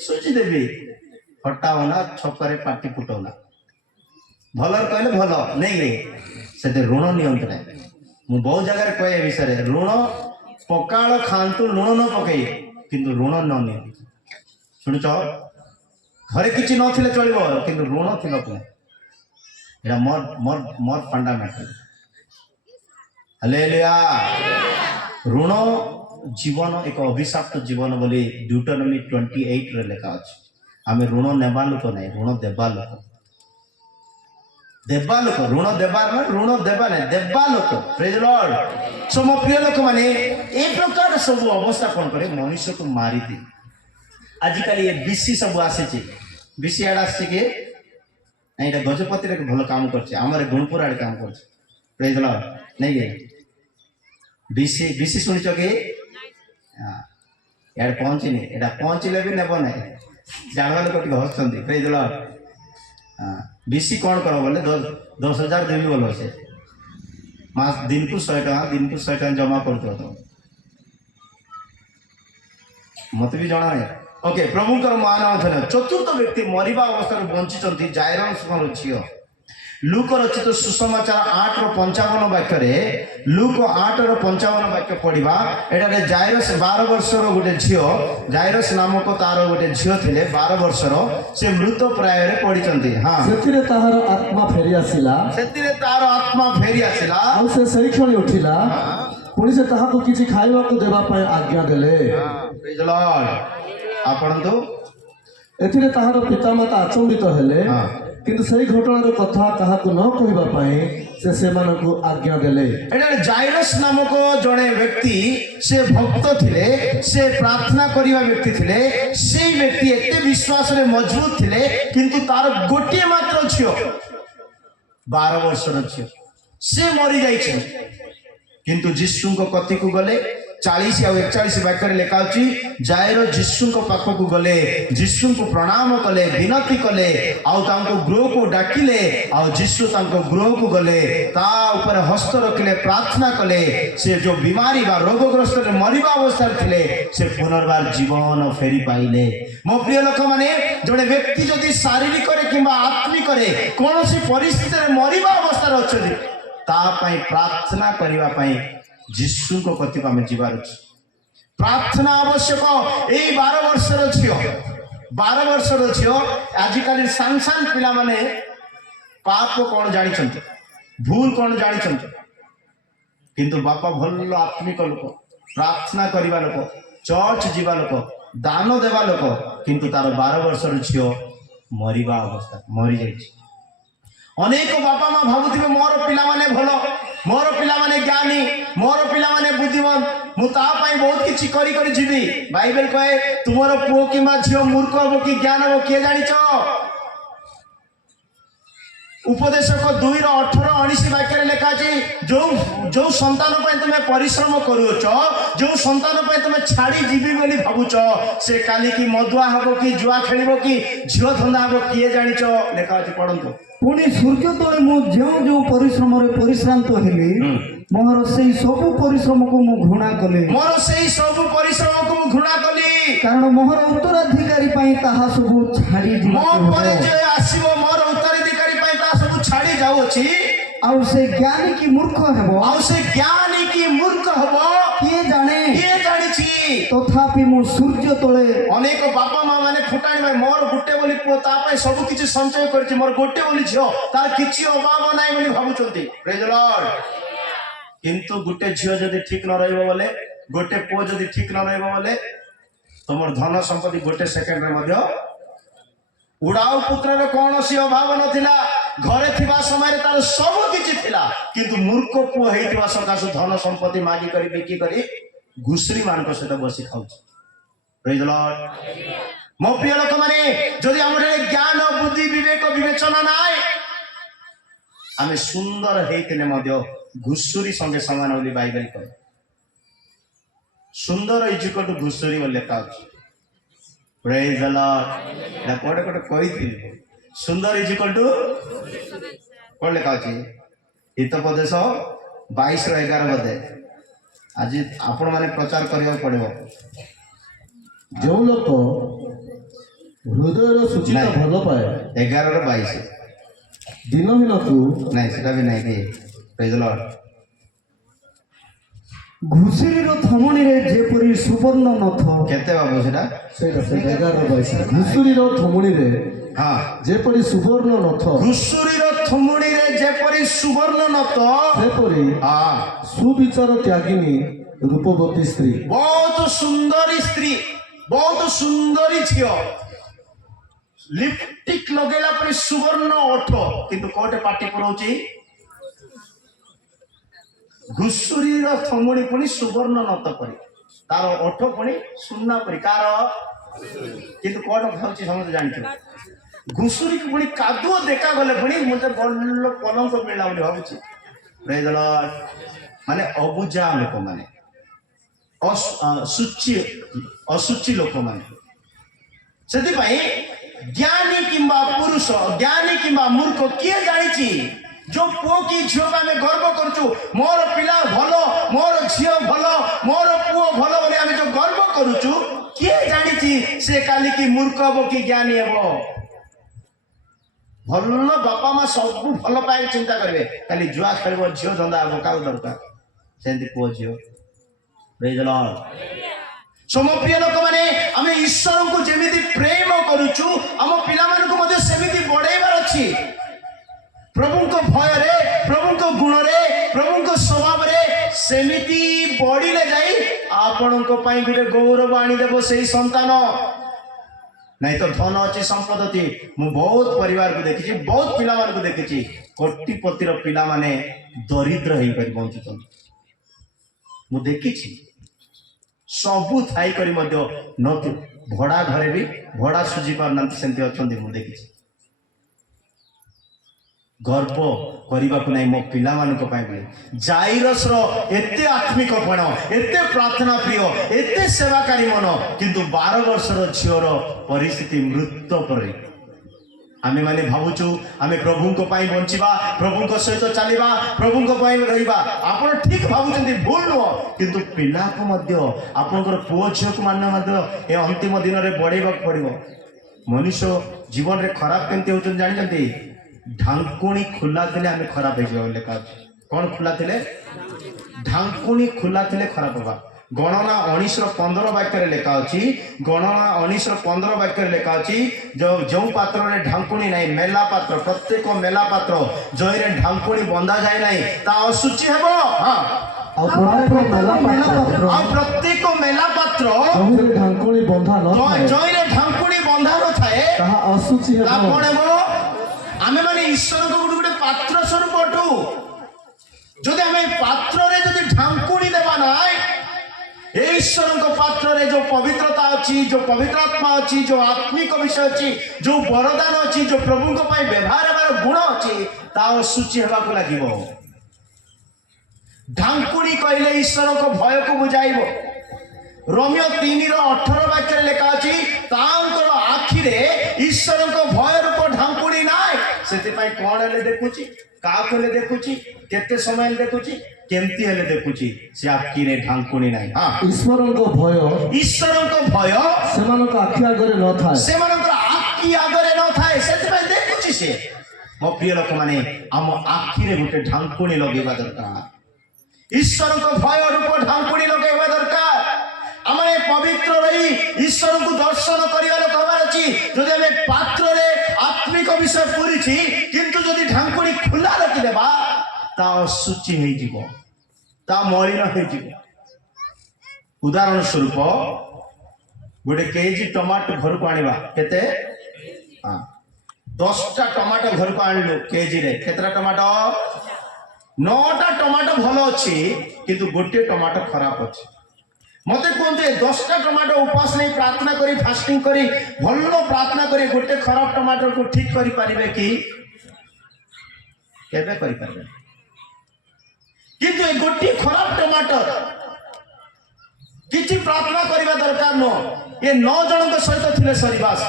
सुचि देबी हटाओ ना छकरे पाटी फुटाओ ना भलर कहले भल नहीं से ऋण नियंत नहीं मु बहुत जगह कहे विषय ऋण पकाल खातु लुण न पकई किंतु ऋण न नियंत शुणुच घरे किसी नथिले चलिबो किंतु ऋण थिबा को एटा मोर मोर मोर फंडामेंटल हालेलुया ऋण जीवन एक अभिशाप्त जीवन बोली ड्यूटोनॉमी 28 रे लिखा अछि आमे ऋण नेबा लोक नहीं ऋण देबा लोक ऋण देबार ना ऋण देबा नहीं देबा लोक प्रेज लॉर्ड सो मो प्रिय लोक माने ए प्रकार सब अवस्था कोन करे मनुष्य को मारी दे आजिकल ये बीसी सब आसे बीसी आड़ आसे के नहीं गजपति रे भल काम करछे हमरे गुणपुर आड़ काम करछे प्रेज लॉर्ड नहीं गे बीसी बीसी सुनिछ के हां यार पहुंचिनी एटा पहुंचिले भी नेबो नहीं जानवा लोक टिक हसछंती प्रेज लॉर्ड हां बीसी कौन करो बोले 10,000 देवी बोलो से मास दिन को 100 टका जमा करतो तो मत भी जाना है ओके प्रभु कर मान अथन चतुर्थ व्यक्ति मरिबा अवस्था बंची चंती जायरस झियो लूक रचित सुसमाचार 8:55 वाक्य रे लूक 8:55 वाक्य पढ़िबा एटारे जायरस 12 वर्षर गोटे झियो जायरस नामक तार गोटे झियो थिले 12 वर्षर से मृत प्राय रे पड़ी चंती हां सेतिरे ताहार आत्मा फेरी आसिला आ से सही क्षण उठिला पुणी से ताहाको किछि खाइबा को देबा पय आज्ञा देले प्रेज लॉर्ड आपण तो एथिरे ताहार पितामाता अचंबित हेले किंतु सही घटनार कथा काहाको न कहिबा पय से मानको आज्ञा देले एटा जायरस नामक जड़े व्यक्ति से भक्त थिले से प्रार्थना करिवा व्यक्ति थिले से व्यक्ति एते विश्वास रे मजबूत थिले किंतु तार गोटे मात्र छियो 12 वर्षर छियो से मरि जाई छै किंतु जिसु को कथि को गले 40 और 41 वाक्य लिखा अछि जायरो जिसु को पाख को गले जिसु को प्रणाम कले विनती कले आउ तांको गृह को डाकिले आउ जिसु तांको गृह को गले ता ऊपर हस्त रखिले प्रार्थना कले से जो बीमारी बा रोगग्रस्त रे मरिबा अवस्था थिले से पुनर्बार जीवन फेरी पाइले मो प्रिय लोक माने जड़े व्यक्ति जदि शारीरिक करे किबा आत्मिक करे कोनोसी परिस्थिति रे मरिबा अवस्था रे अछि ता पई प्रार्थना करिवा पई जिसु को कथि को जीवार अछि प्रार्थना आवश्यक ए 12 वर्षर छियो 12 वर्षर छियो आजिकल सांसान पिला माने पाप कोन जानि छंती भूल कोन जानि छंती किंतु बापा भल आत्मिक लोक प्रार्थना करिवा लोक चर्च जीवा लोक दान देवा लोक किंतु तार 12 वर्षर छियो मरिबा अवस्था मरि जाई अनेक बापा माँ भावुथिबे मोर पिला माने भलो मोर पिला माने ज्ञानी मोर पिला माने बुद्धिमान मु ता पई बहुत किछि करी करी जीवी बाइबल कहे तुमरो पुओ कि मा झियो मूर्ख हो कि ज्ञान हो के जानि छ उपदेशक 2:18-19 वाक्य लिखा अछि जो संतान पई तुमे परिश्रम करूछ जो संतान पई तुमे छाड़ी जीवी बोली भाबुछ से काली की मधुआ हबो कि जुआ खेलिबो कि झियो धंदा हबो किए जानि छ लिखा अछि पढंतु पुणी सूर्य तले मु जो परिश्रम रे परिश्रांत हेली मोर सेई सब परिश्रम को मु घृणा कले मोर सेई सब परिश्रम को ଘୃଣା କଲି। କାରଣ ମୋହର ଉତ୍ତରାଧିକାରୀ ପାଇଁ ତାହା ସବୁ ଛାଡ଼ି ମୋ ପରେ ଯିବାକୁ ଯେ ଆସିବ ମୋର ଉତ୍ତରାଧିକାରୀ ପାଇଁ ତା ସବୁ ଛାଡି ଯାଉଅଛି। ଆଉ ସେ ଜ୍ଞାନୀ କି ମୂର୍ଖ ହେବ ଆଉ ସେ ଜ୍ଞାନୀ କି ମୂର୍ଖ ହବ କିଏ ଜାଣେ? କିଏ ଜାଣିଛି? ତଥାପି ମୁଁ ସୂର୍ଯ୍ୟ ତଳେ ଅନେକ ବାପା ମା ମାନେ ଫୁଟାଣି ଭାଇ ମୋର ଗୋଟେ ବୋଲି ପୁଅ ତା ପାଇଁ ସବୁ କିଛି ସଞ୍ଚୟ କରିଛି, ମୋର ଗୋଟେ ବୋଲି ଝିଅ ତାର କିଛି ଅଭାବ ନାହିଁ ବୋଲି ଭାବୁଛନ୍ତି। ପ୍ରେଜ୍ ଦ ଲର୍ଡ। କିନ୍ତୁ ଗୋଟେ ଝିଅ ଯଦି ଠିକ ନ ରହିବ ବୋଲେ, ଗୋଟେ ପୁଅ ଯଦି ଠିକ ନ ରହିବ ବୋଲେ ତମର ଧନ ସମ୍ପତ୍ତି ଗୋଟେ ସେକେଣ୍ଡରେ ମଧ୍ୟ ଉଡାଉ ପୁତ୍ରର କୌଣସି ଅଭାବ ନଥିଲା। ଘରେ ଥିବା ସମୟରେ ତାର ସବୁ କିଛି ଥିଲା, କିନ୍ତୁ ମୂର୍ଖ ପୁଅ ହେଇଥିବା ସକାଶୁ ଧନ ସମ୍ପତ୍ତି ମାଗି କରି ବିକି କରି ଘୁଷୁରୀ ମାନଙ୍କ ସହିତ ବସି ଖାଉଛି। ପ୍ରେଜ୍ ଦ ଲର୍ଡ। ମୋ ପ୍ରିୟ ଲୋକମାନେ, ଯଦି ଆମର ଜ୍ଞାନ ବୁଦ୍ଧି ବିବେକ ବିବେଚନା ନାହିଁ, ଆମେ ସୁନ୍ଦର ହେଇଥିଲେ ମଧ୍ୟ ଘୁଷୁରୀ ସଙ୍ଗେ ସମାନ ବୋଲି ବାଇବେଲ କହେ। ସୁନ୍ଦର ଇଜୁକଟୁ ଘୁଷୁରୀ ବୋଲି ଲେଖା ଅଛି। ପ୍ରେଜ୍ ଦ ଲର୍ଡ। ଏଟା କୋଟେ କୋଟେ କହିଥିଲି, ସୁନ୍ଦର ଇଜୁକଟୁ କଣ ଲେଖା ଅଛି? ହିତୋପଦେଶ 22:11 ବୋଧେ। ଆଜି ଆପଣ ମାନେ ପ୍ରଚାର କରିବାକୁ ପଡିବ। ଯେଉଁ ଲୋକ ହୃଦୟର ସୂଚିତ ନାଇଁ। ଭଲ ପାଏ 11:22 ଦିନହୀନକୁ ନାଇଁ, ସେଟା ବି ନାଇଁ କି? ପ୍ରେଜ୍ ଦ ଲର୍ଡ। ଘୁଷୁରୀର ଥମଣିରେ ଯେପରି ସୁବର୍ଣ୍ଣ ନଥ କେତେ ବାବୁ ସେଟା? ସେଇଟା 11:22 ଘୁଷୁରୀର ଥମୁଣିରେ ହଁ, ଯେପରି ସୁବର୍ଣ୍ଣ ନଥ ଘୁଷୁରୀର ଥୁମୁଣିରେ ଯେପରି ସୁବର୍ଣ୍ଣ ନତ, ସେପରି ହଁ, ସୁବିଚାର ତ୍ୟାଗିନୀ ରୂପବତୀ ସ୍ତ୍ରୀ। ବହୁତ ସୁନ୍ଦରୀ ସ୍ତ୍ରୀ, ବହୁତ ସୁନ୍ଦରୀ ଝିଅ, ଲିପଷ୍ଟିକ ଲଗେଇଲା ପରେ ସୁବର୍ଣ୍ଣ ଓଠ, କିନ୍ତୁ କୋଉଟେ ପାଟି ପୁରଉଛି? ଘୁଷୁରୀର ଥମୁଣି ପୁଣି ସୁବର୍ଣ୍ଣ ନତ ପରି, ତାର ଓଠ ପୁଣି ସୁନା ପରି। କାର? କିନ୍ତୁ କୋଟ ଖାଉଛି ସମସ୍ତେ ଜାଣିଛୁ। ଘୁଷୁରୀକୁ ପୁଣି କାଦୁଅ ଦେଖା ଗଲେ ପୁଣି ମତେ ଭଲ ପଲଙ୍କ ମିଳିଲା ବୋଲି ଭାବୁଛି। ପ୍ରେଜ୍ ଦ ଲର୍ଡ। ମାନେ ଅବୁଝା ଲୋକମାନେ, ଅଶୁଚି ଲୋକମାନେ। ସେଥିପାଇଁ ଜ୍ଞାନୀ କିମ୍ବା ପୁରୁଷ, ଜ୍ଞାନୀ କିମ୍ବା ମୂର୍ଖ କିଏ ଜାଣିଛି? ଯୋଉ ପୁଅ କି ଝିଅକୁ ଆମେ ଗର୍ବ କରୁଛୁ, ମୋର ପିଲା ଭଲ, ମୋର ଝିଅ ଭଲ, ମୋର ପୁଅ ଭଲ ବୋଲି ଆମେ ଯୋଉ ଗର୍ବ କରୁଛୁ, କିଏ ଜାଣିଛି ସେ କାଲି କି ମୂର୍ଖ ହବ କି ଜ୍ଞାନୀ ହେବ? ଭଲ ବାପା ମା ସବୁ ଭଲ ପାଇଁ ଚିନ୍ତା କରିବେ, ଖାଲି ଜୁଆ ଖେଳିବ, ଝିଅ ଧନ୍ଦା ହବ, କାହାକୁ ଦରକାର? ସେମିତି ପୁଅ ଝିଅ। ପ୍ରେଜ୍ ଦ ଲର୍ଡ। ସମ ପ୍ରିୟ ଲୋକମାନେ, ଆମେ ଈଶ୍ୱରଙ୍କୁ ଯେମିତି ପ୍ରେମ କରୁଛୁ, ଆମ ପିଲାମାନଙ୍କୁ ମଧ୍ୟ ସେମିତି ବଢେଇବାର ଅଛି। ପ୍ରଭୁଙ୍କ ଭୟରେ, ପ୍ରଭୁଙ୍କ ଗୁଣରେ, ପ୍ରଭୁଙ୍କ ସ୍ୱଭାବରେ ସେମିତି ବଢିଲେ ଯାଇ ଆପଣଙ୍କ ପାଇଁ ଗୋଟେ ଗୌରବ ଆଣିଦେବ ସେଇ ସନ୍ତାନ। ନାଇଁ ତ ଧନ ଅଛି, ସମ୍ପଦ ଅଛି। ମୁଁ ବହୁତ ପରିବାରକୁ ଦେଖିଛି, ବହୁତ ପିଲାମାନଙ୍କୁ ଦେଖିଛି, କୋଟିପତିର ପିଲାମାନେ ଦରିଦ୍ର ହେଇକରି ବଞ୍ଚୁଛନ୍ତି। ମୁଁ ଦେଖିଛି, ସବୁ ଥାଇକରି ମଧ୍ୟ ଭଡା ଘରେ ବି ଭଡା ସୁଝି ପାରୁନାହାନ୍ତି, ସେମିତି ଅଛନ୍ତି ମୁଁ ଦେଖିଛି। ଗର୍ବ କରିବାକୁ ନାହିଁ ମୋ ପିଲାମାନଙ୍କ ପାଇଁ ବୋଲି। ଜାଇରସର ଏତେ ଆତ୍ମିକ ପଣ, ଏତେ ପ୍ରାର୍ଥନା ପ୍ରିୟ, ଏତେ ସେବାକାରୀ ମନ, କିନ୍ତୁ 12 ବର୍ଷର ଝିଅର ପରିସ୍ଥିତି ମୃତ ପରି। ଆମେ ମାନେ ଭାବୁଛୁ ଆମେ ପ୍ରଭୁଙ୍କ ପାଇଁ ବଞ୍ଚିବା, ପ୍ରଭୁଙ୍କ ସହିତ ଚାଲିବା, ପ୍ରଭୁଙ୍କ ପାଇଁ ରହିବା। ଆପଣ ଠିକ ଭାବୁଛନ୍ତି, ଭୁଲ ନୁହଁ। କିନ୍ତୁ ପିଲାକୁ ମଧ୍ୟ, ଆପଣଙ୍କର ପୁଅ ଝିଅକୁ ମଧ୍ୟ ଏ ଅନ୍ତିମ ଦିନରେ ବଢେଇବାକୁ ପଡିବ। ମନୁଷ୍ୟ ଜୀବନରେ ଖରାପ କେମିତି ହଉଛନ୍ତି ଜାଣିଛନ୍ତି? ଢାଙ୍କୁଣୀ ଖୋଲା ଥିଲେ ଆମେ ଖରାପ ହେଇଯିବା ବୋଲି ଲେଖା ଅଛି। କଣ ଖୋଲା ଥିଲେ? ଢାଙ୍କୁଣୀ ଖୋଲା ଥିଲେ ଖରାପ ହବା। ଗଣନା 19:15 ବାକ୍ୟରେ ଲେଖା ଅଛି, ଗଣନା 19:15 ବାକ୍ୟରେ ଲେଖା ଅଛି, ଯେଉଁ ପାତ୍ରରେ ଢାଙ୍କୁଣୀ ନାହିଁ, ମେଲା ପାତ୍ର, ପ୍ରତ୍ୟେକ ମେଲା ପାତ୍ର ଜଇରେ ଢାଙ୍କୁଣୀ ବନ୍ଧା ଯାଏ ନାହିଁ, ତା ଅଶୁଚି ହେବ। ହଁ, ଆଉ ପ୍ରତ୍ୟେକ ମେଲା ପାତ୍ର ଜମିରେ ଢାଙ୍କୁଣୀ ବନ୍ଧା ନଥାଏ, ଜଇରେ ଢାଙ୍କୁଣୀ ବନ୍ଧା ନଥାଏ, ତାହା ଅଶୁଚି ତା ହେବ। କଣ ହେବ? ଆମେ ମାନେ ଈଶ୍ୱରଙ୍କ ଗୋଟେ ପାତ୍ର ସ୍ୱରୂପ ଅଟୁ। ଯଦି ଆମେ ପାତ୍ରରେ ଯଦି ଢାଙ୍କୁଣୀ ଦେବା ନାହିଁ, ଈଶ୍ୱରଙ୍କ ପାତ୍ରରେ ଯୋଉ ପବିତ୍ରତା ଅଛି, ଯୋଉ ପବିତ୍ର ଆତ୍ମା ଅଛି, ଯୋଉ ଆତ୍ମିକ ବିଷୟ ଅଛି, ଯୋଉ ବରଦାନ ଅଛି, ଯୋଉ ପ୍ରଭୁଙ୍କ ପାଇଁ ବ୍ୟବହାର ହେବାର ଗୁଣ ଅଛି, ତା ଅଶୁଚି ହେବାକୁ ଲାଗିବ। ଢାଙ୍କୁଣୀ କହିଲେ ଈଶ୍ୱରଙ୍କ ଭୟକୁ ବୁଝାଇବ। ରୋମିଓ 3:18 ବାକ୍ୟରେ ଲେଖା ଅଛି, ତାଙ୍କର ଆଖିରେ ଈଶ୍ୱରଙ୍କ ଭୟ ରୂପ ଢାଙ୍କୁଣୀ ନାହିଁ, ସେଥିପାଇଁ ସେଥିପାଇଁ କ'ଣ ହେଲେ ଦେଖୁଛି, କାହାକୁ ହେଲେ ଦେଖୁଛି, କେତେ ସମୟ ହେଲେ ଦେଖୁଛି, କେମିତି ହେଲେ ଦେଖୁଛି, ସେ ଆଖିରେ ଢାଙ୍କୁଣି ନାହିଁ। ହଁ, ଈଶ୍ୱରଙ୍କ ଭୟ ଈଶ୍ୱରଙ୍କ ଭୟ ସେମାନଙ୍କ ଆଖି ଆଗରେ ନଥାଏ। ସେମାନଙ୍କର ଆଖି ଆଗରେ ନଥାଏ, ସେଥିପାଇଁ ଦେଖୁଛି ସେ। ମୋ ପ୍ରିୟ ଲୋକମାନେ, ଆମ ଆଖିରେ ଗୋଟେ ଢାଙ୍କୁଣି ଲଗେଇବା ଦରକାର। ଈଶ୍ୱରଙ୍କ ଭୟ ରୂପ ଢାଙ୍କୁଣି ଲଗେଇବା ଦରକାର। ଆମେ ପବିତ୍ର ରହି ଈଶ୍ୱରଙ୍କୁ ଦର୍ଶନ କରିବା ଲୋକ ହବାର ଅଛି। ଯଦି ଆମେ ପାତ୍ରରେ ଆତ୍ମିକ ବିଷୟ ପୁରିଛି କିନ୍ତୁ ଯଦି ଢାଙ୍କୁଣି ଖୋଲା ରଖିଦେବା, ତା ଅଶୁଚି ହେଇଯିବ, ତା ମଳିନ ହେଇଯିବ। ଉଦାହରଣ ସ୍ୱରୂପ ଗୋଟେ କେଜି ଟମାଟୋ ଘରକୁ ଆଣିବା, କେତେ? 10ଟା ଟମାଟୋ ଘରକୁ ଆଣିଲୁ, କେଜିରେ କେତେଟା ଟମାଟୋ? 9ଟା ଟମାଟୋ ଭଲ ଅଛି, କିନ୍ତୁ ଗୋଟିଏ ଟମାଟୋ ଖରାପ ଅଛି। ମତେ କୁହନ୍ତୁ, ଏ 10ଟା ଟମାଟୋ ଉପାସ ନେଇ ପ୍ରାର୍ଥନା କରି ଫାଷ୍ଟିଂ କରି ଭଲ ପ୍ରାର୍ଥନା କରି ଗୋଟେ ଖରାପ ଟମାଟୋକୁ ଠିକ କରିପାରିବେ କି? କେବେ କରିପାରିବେ? କିନ୍ତୁ ଏ ଗୋଟିଏ ଖରାପ ଟମାଟୋ କିଛି ପ୍ରାର୍ଥନା କରିବା ଦରକାର ନୁହଁ। ଏ 9 ଜଣଙ୍କ ସହିତ ଥିଲେ ସରିବାସ,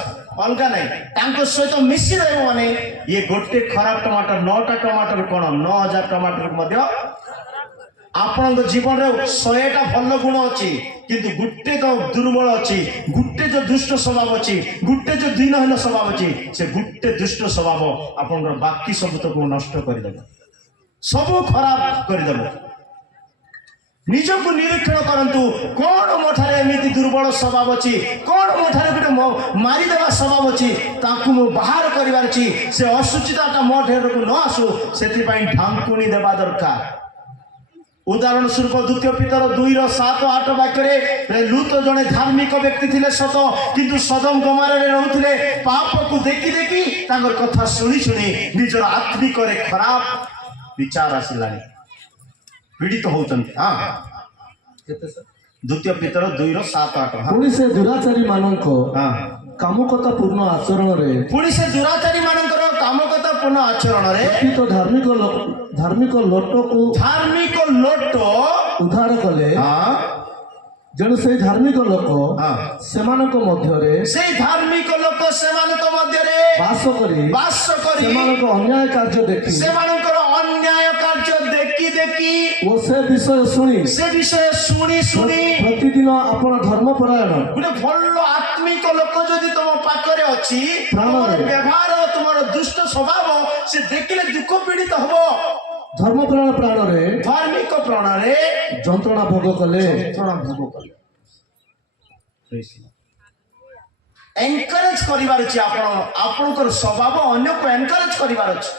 ଅଲଗା ନାହିଁ। ତାଙ୍କ ସହିତ ମିଶି ରହିବ ମାନେ ଇଏ ଗୋଟେ ଖରାପ ଟମାଟୋ 9ଟା ଟମାଟୋରୁ କ'ଣ 9000 ଟମାଟୋରୁ ମଧ୍ୟ ଆପଣଙ୍କ ଜୀବନରେ 100ଟା ଭଲ ଗୁଣ ଅଛି, କିନ୍ତୁ ଗୋଟେ ତ ଦୁର୍ବଳ ଅଛି, ଗୋଟେ ଯୋଉ ଦୁଷ୍ଟ ସ୍ୱଭାବ ଅଛି, ଗୋଟେ ଯୋଉ ଦିନହୀନ ସ୍ୱଭାବ ଅଛି, ସେ ଗୋଟେ ଦୁଷ୍ଟ ସ୍ୱଭାବ ଆପଣଙ୍କର ବାକି ସବୁତକୁ ନଷ୍ଟ କରିଦେବ, ସବୁ ଖରାପ କରିଦେବ। ନିଜକୁ ନିରୀକ୍ଷଣ କରନ୍ତୁ, କ'ଣ ମୋ ଠାରେ ଏମିତି ଦୁର୍ବଳ ସ୍ୱଭାବ ଅଛି, କ'ଣ ମୋ ଠାରେ ଗୋଟେ ମାରିଦେବା ସ୍ୱଭାବ ଅଛି, ତାକୁ ମୁଁ ବାହାର କରିବାର ଅଛି। ସେ ଅସୁଚିତାଟା ମୋ ଠାରକୁ ନ ଆସୁ, ସେଥିପାଇଁ ଢାଙ୍କୁଣି ଦେବା ଦରକାର। ଉଦାହରଣ ସ୍ୱରୂପ 2 ପିତର 2:7-8 ବାକ୍ୟରେ ଲୁତ ଜଣେ ଧାର୍ମିକ ବ୍ୟକ୍ତି ଥିଲେ ସତ, କିନ୍ତୁ ସଦମ ଗମାରରେ ରହୁଥିଲେ। ପାପକୁ ଦେଖି ଦେଖି ତାଙ୍କର କଥା ଶୁଣି ଶୁଣି ନିଜର ଆତ୍ମିକରେ ଖରାପ ବିଚାର ଆସିଲାଣି, ପୀଡ଼ିତ ହଉଛନ୍ତି। କେତେ ସାର୍? 2 ପିତର 2:7-8। ପୁଣି ସେ ଦୁରାଚାରୀ ମାନଙ୍କ କାମୁକତା ପୂର୍ଣ୍ଣ ଆଚରଣରେ ପୁଣି ସେ ଦୁରାଚାରୀ ମାନଙ୍କର କାମକତା ପୂର୍ଣ୍ଣ ଆଚରଣରେ ଧାର୍ମିକ ଲୋଟକୁ ଉଦ୍ଧାର କଲେ। ଜଣେ ସେଇ ଧାର୍ମିକ ଲୋକ ସେମାନଙ୍କ ମଧ୍ୟରେ ବାସ କରି ସେମାନଙ୍କ ଅନ୍ୟାୟ କାର୍ଯ୍ୟ ଦେଖି ଓ ସେ ବିଷୟ ଶୁଣି ପ୍ରତିଦିନ ଆପଣ ଧର୍ମପରାୟଣ ଗୋଟେ ଭଲ ଆତ୍ମିକ ଲୋକ ଯଦି ତମ ପାଖରେ ଅଛି, ପ୍ରାଣରେ ବ୍ୟବହାର ତୁମର ଦୁଷ୍ଟ ସ୍ୱଭାବ ସେ ଦେଖିଲେ ଦୁଃଖ ପୀଡ଼ିତ ହବ। ଧର୍ମପରାୟଣ ପ୍ରାଣରେ ଧାର୍ମିକ ପ୍ରାଣରେ ଯନ୍ତ୍ରଣା ଭୋଗ କଲେ। ଏନକରେଜ କରିବାର ଅଛି। ଆପଣଙ୍କର ସ୍ୱଭାବ ଅନ୍ୟକୁ ଏନକରେଜ କରିବାର ଅଛି।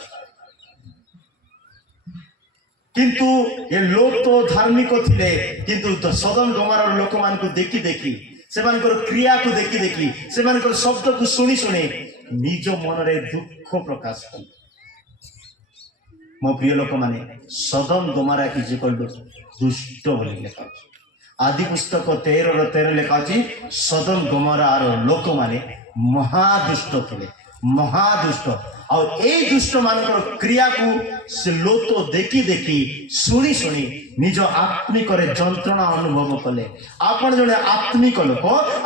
କିନ୍ତୁ ଏ ଲୋକ ଧାର୍ମିକ ଥିଲେ, କିନ୍ତୁ ସଦମ ଗମାରର ଲୋକମାନଙ୍କୁ ଦେଖି ଦେଖି, ସେମାନଙ୍କର କ୍ରିୟାକୁ ଦେଖି ଦେଖି, ସେମାନଙ୍କର ଶବ୍ଦକୁ ଶୁଣି ଶୁଣି ନିଜ ମନରେ ଦୁଃଖ ପ୍ରକାଶ କଲେ। ମୋ ପ୍ରିୟ ଲୋକମାନେ, ସଦମ ଗମାରା ଇଜିକଲ୍ ଟୁ ଦୁଷ୍ଟ ବୋଲି ଲେଖା ଅଛି। ଆଦି ପୁସ୍ତକ 13:13 ଲେଖା ଅଛି, ସଦମ ଗମାରାର ଲୋକମାନେ ମହାଦୁଷ୍ଟ ଥିଲେ, ମହାଦୁଷ୍ଟ। ଆଉ ଏଇ ଦୁଷ୍ଟ ମାନଙ୍କର କ୍ରିୟାକୁ ସେ ଲୋକ ଦେଖି ଦେଖି ଶୁଣି ଶୁଣି ନିଜ ଆତ୍ମିକରେ ଯନ୍ତ୍ରଣା ଅନୁଭବ କଲେ। ଆପଣ ଜଣେ ଆତ୍ମିକ ଲୋକ,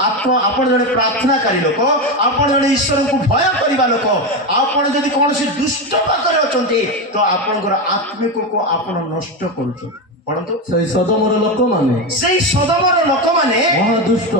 ଆପଣ ଜଣେ ପ୍ରାର୍ଥନାକାରୀ ଲୋକ, ଆପଣ ଜଣେ ଈଶ୍ୱରଙ୍କୁ ଭୟ କରିବା ଲୋକ, ଆପଣ ଯଦି କୌଣସି ଦୁଷ୍ଟ ପାଖରେ ଅଛନ୍ତି ତ ଆପଣଙ୍କର ଆତ୍ମିକକୁ ଆପଣ ନଷ୍ଟ କରୁଛନ୍ତି। ପଢନ୍ତୁ, ସେଇ ସଦମର ଲୋକମାନେ ମହାଦୁଷ୍ଟ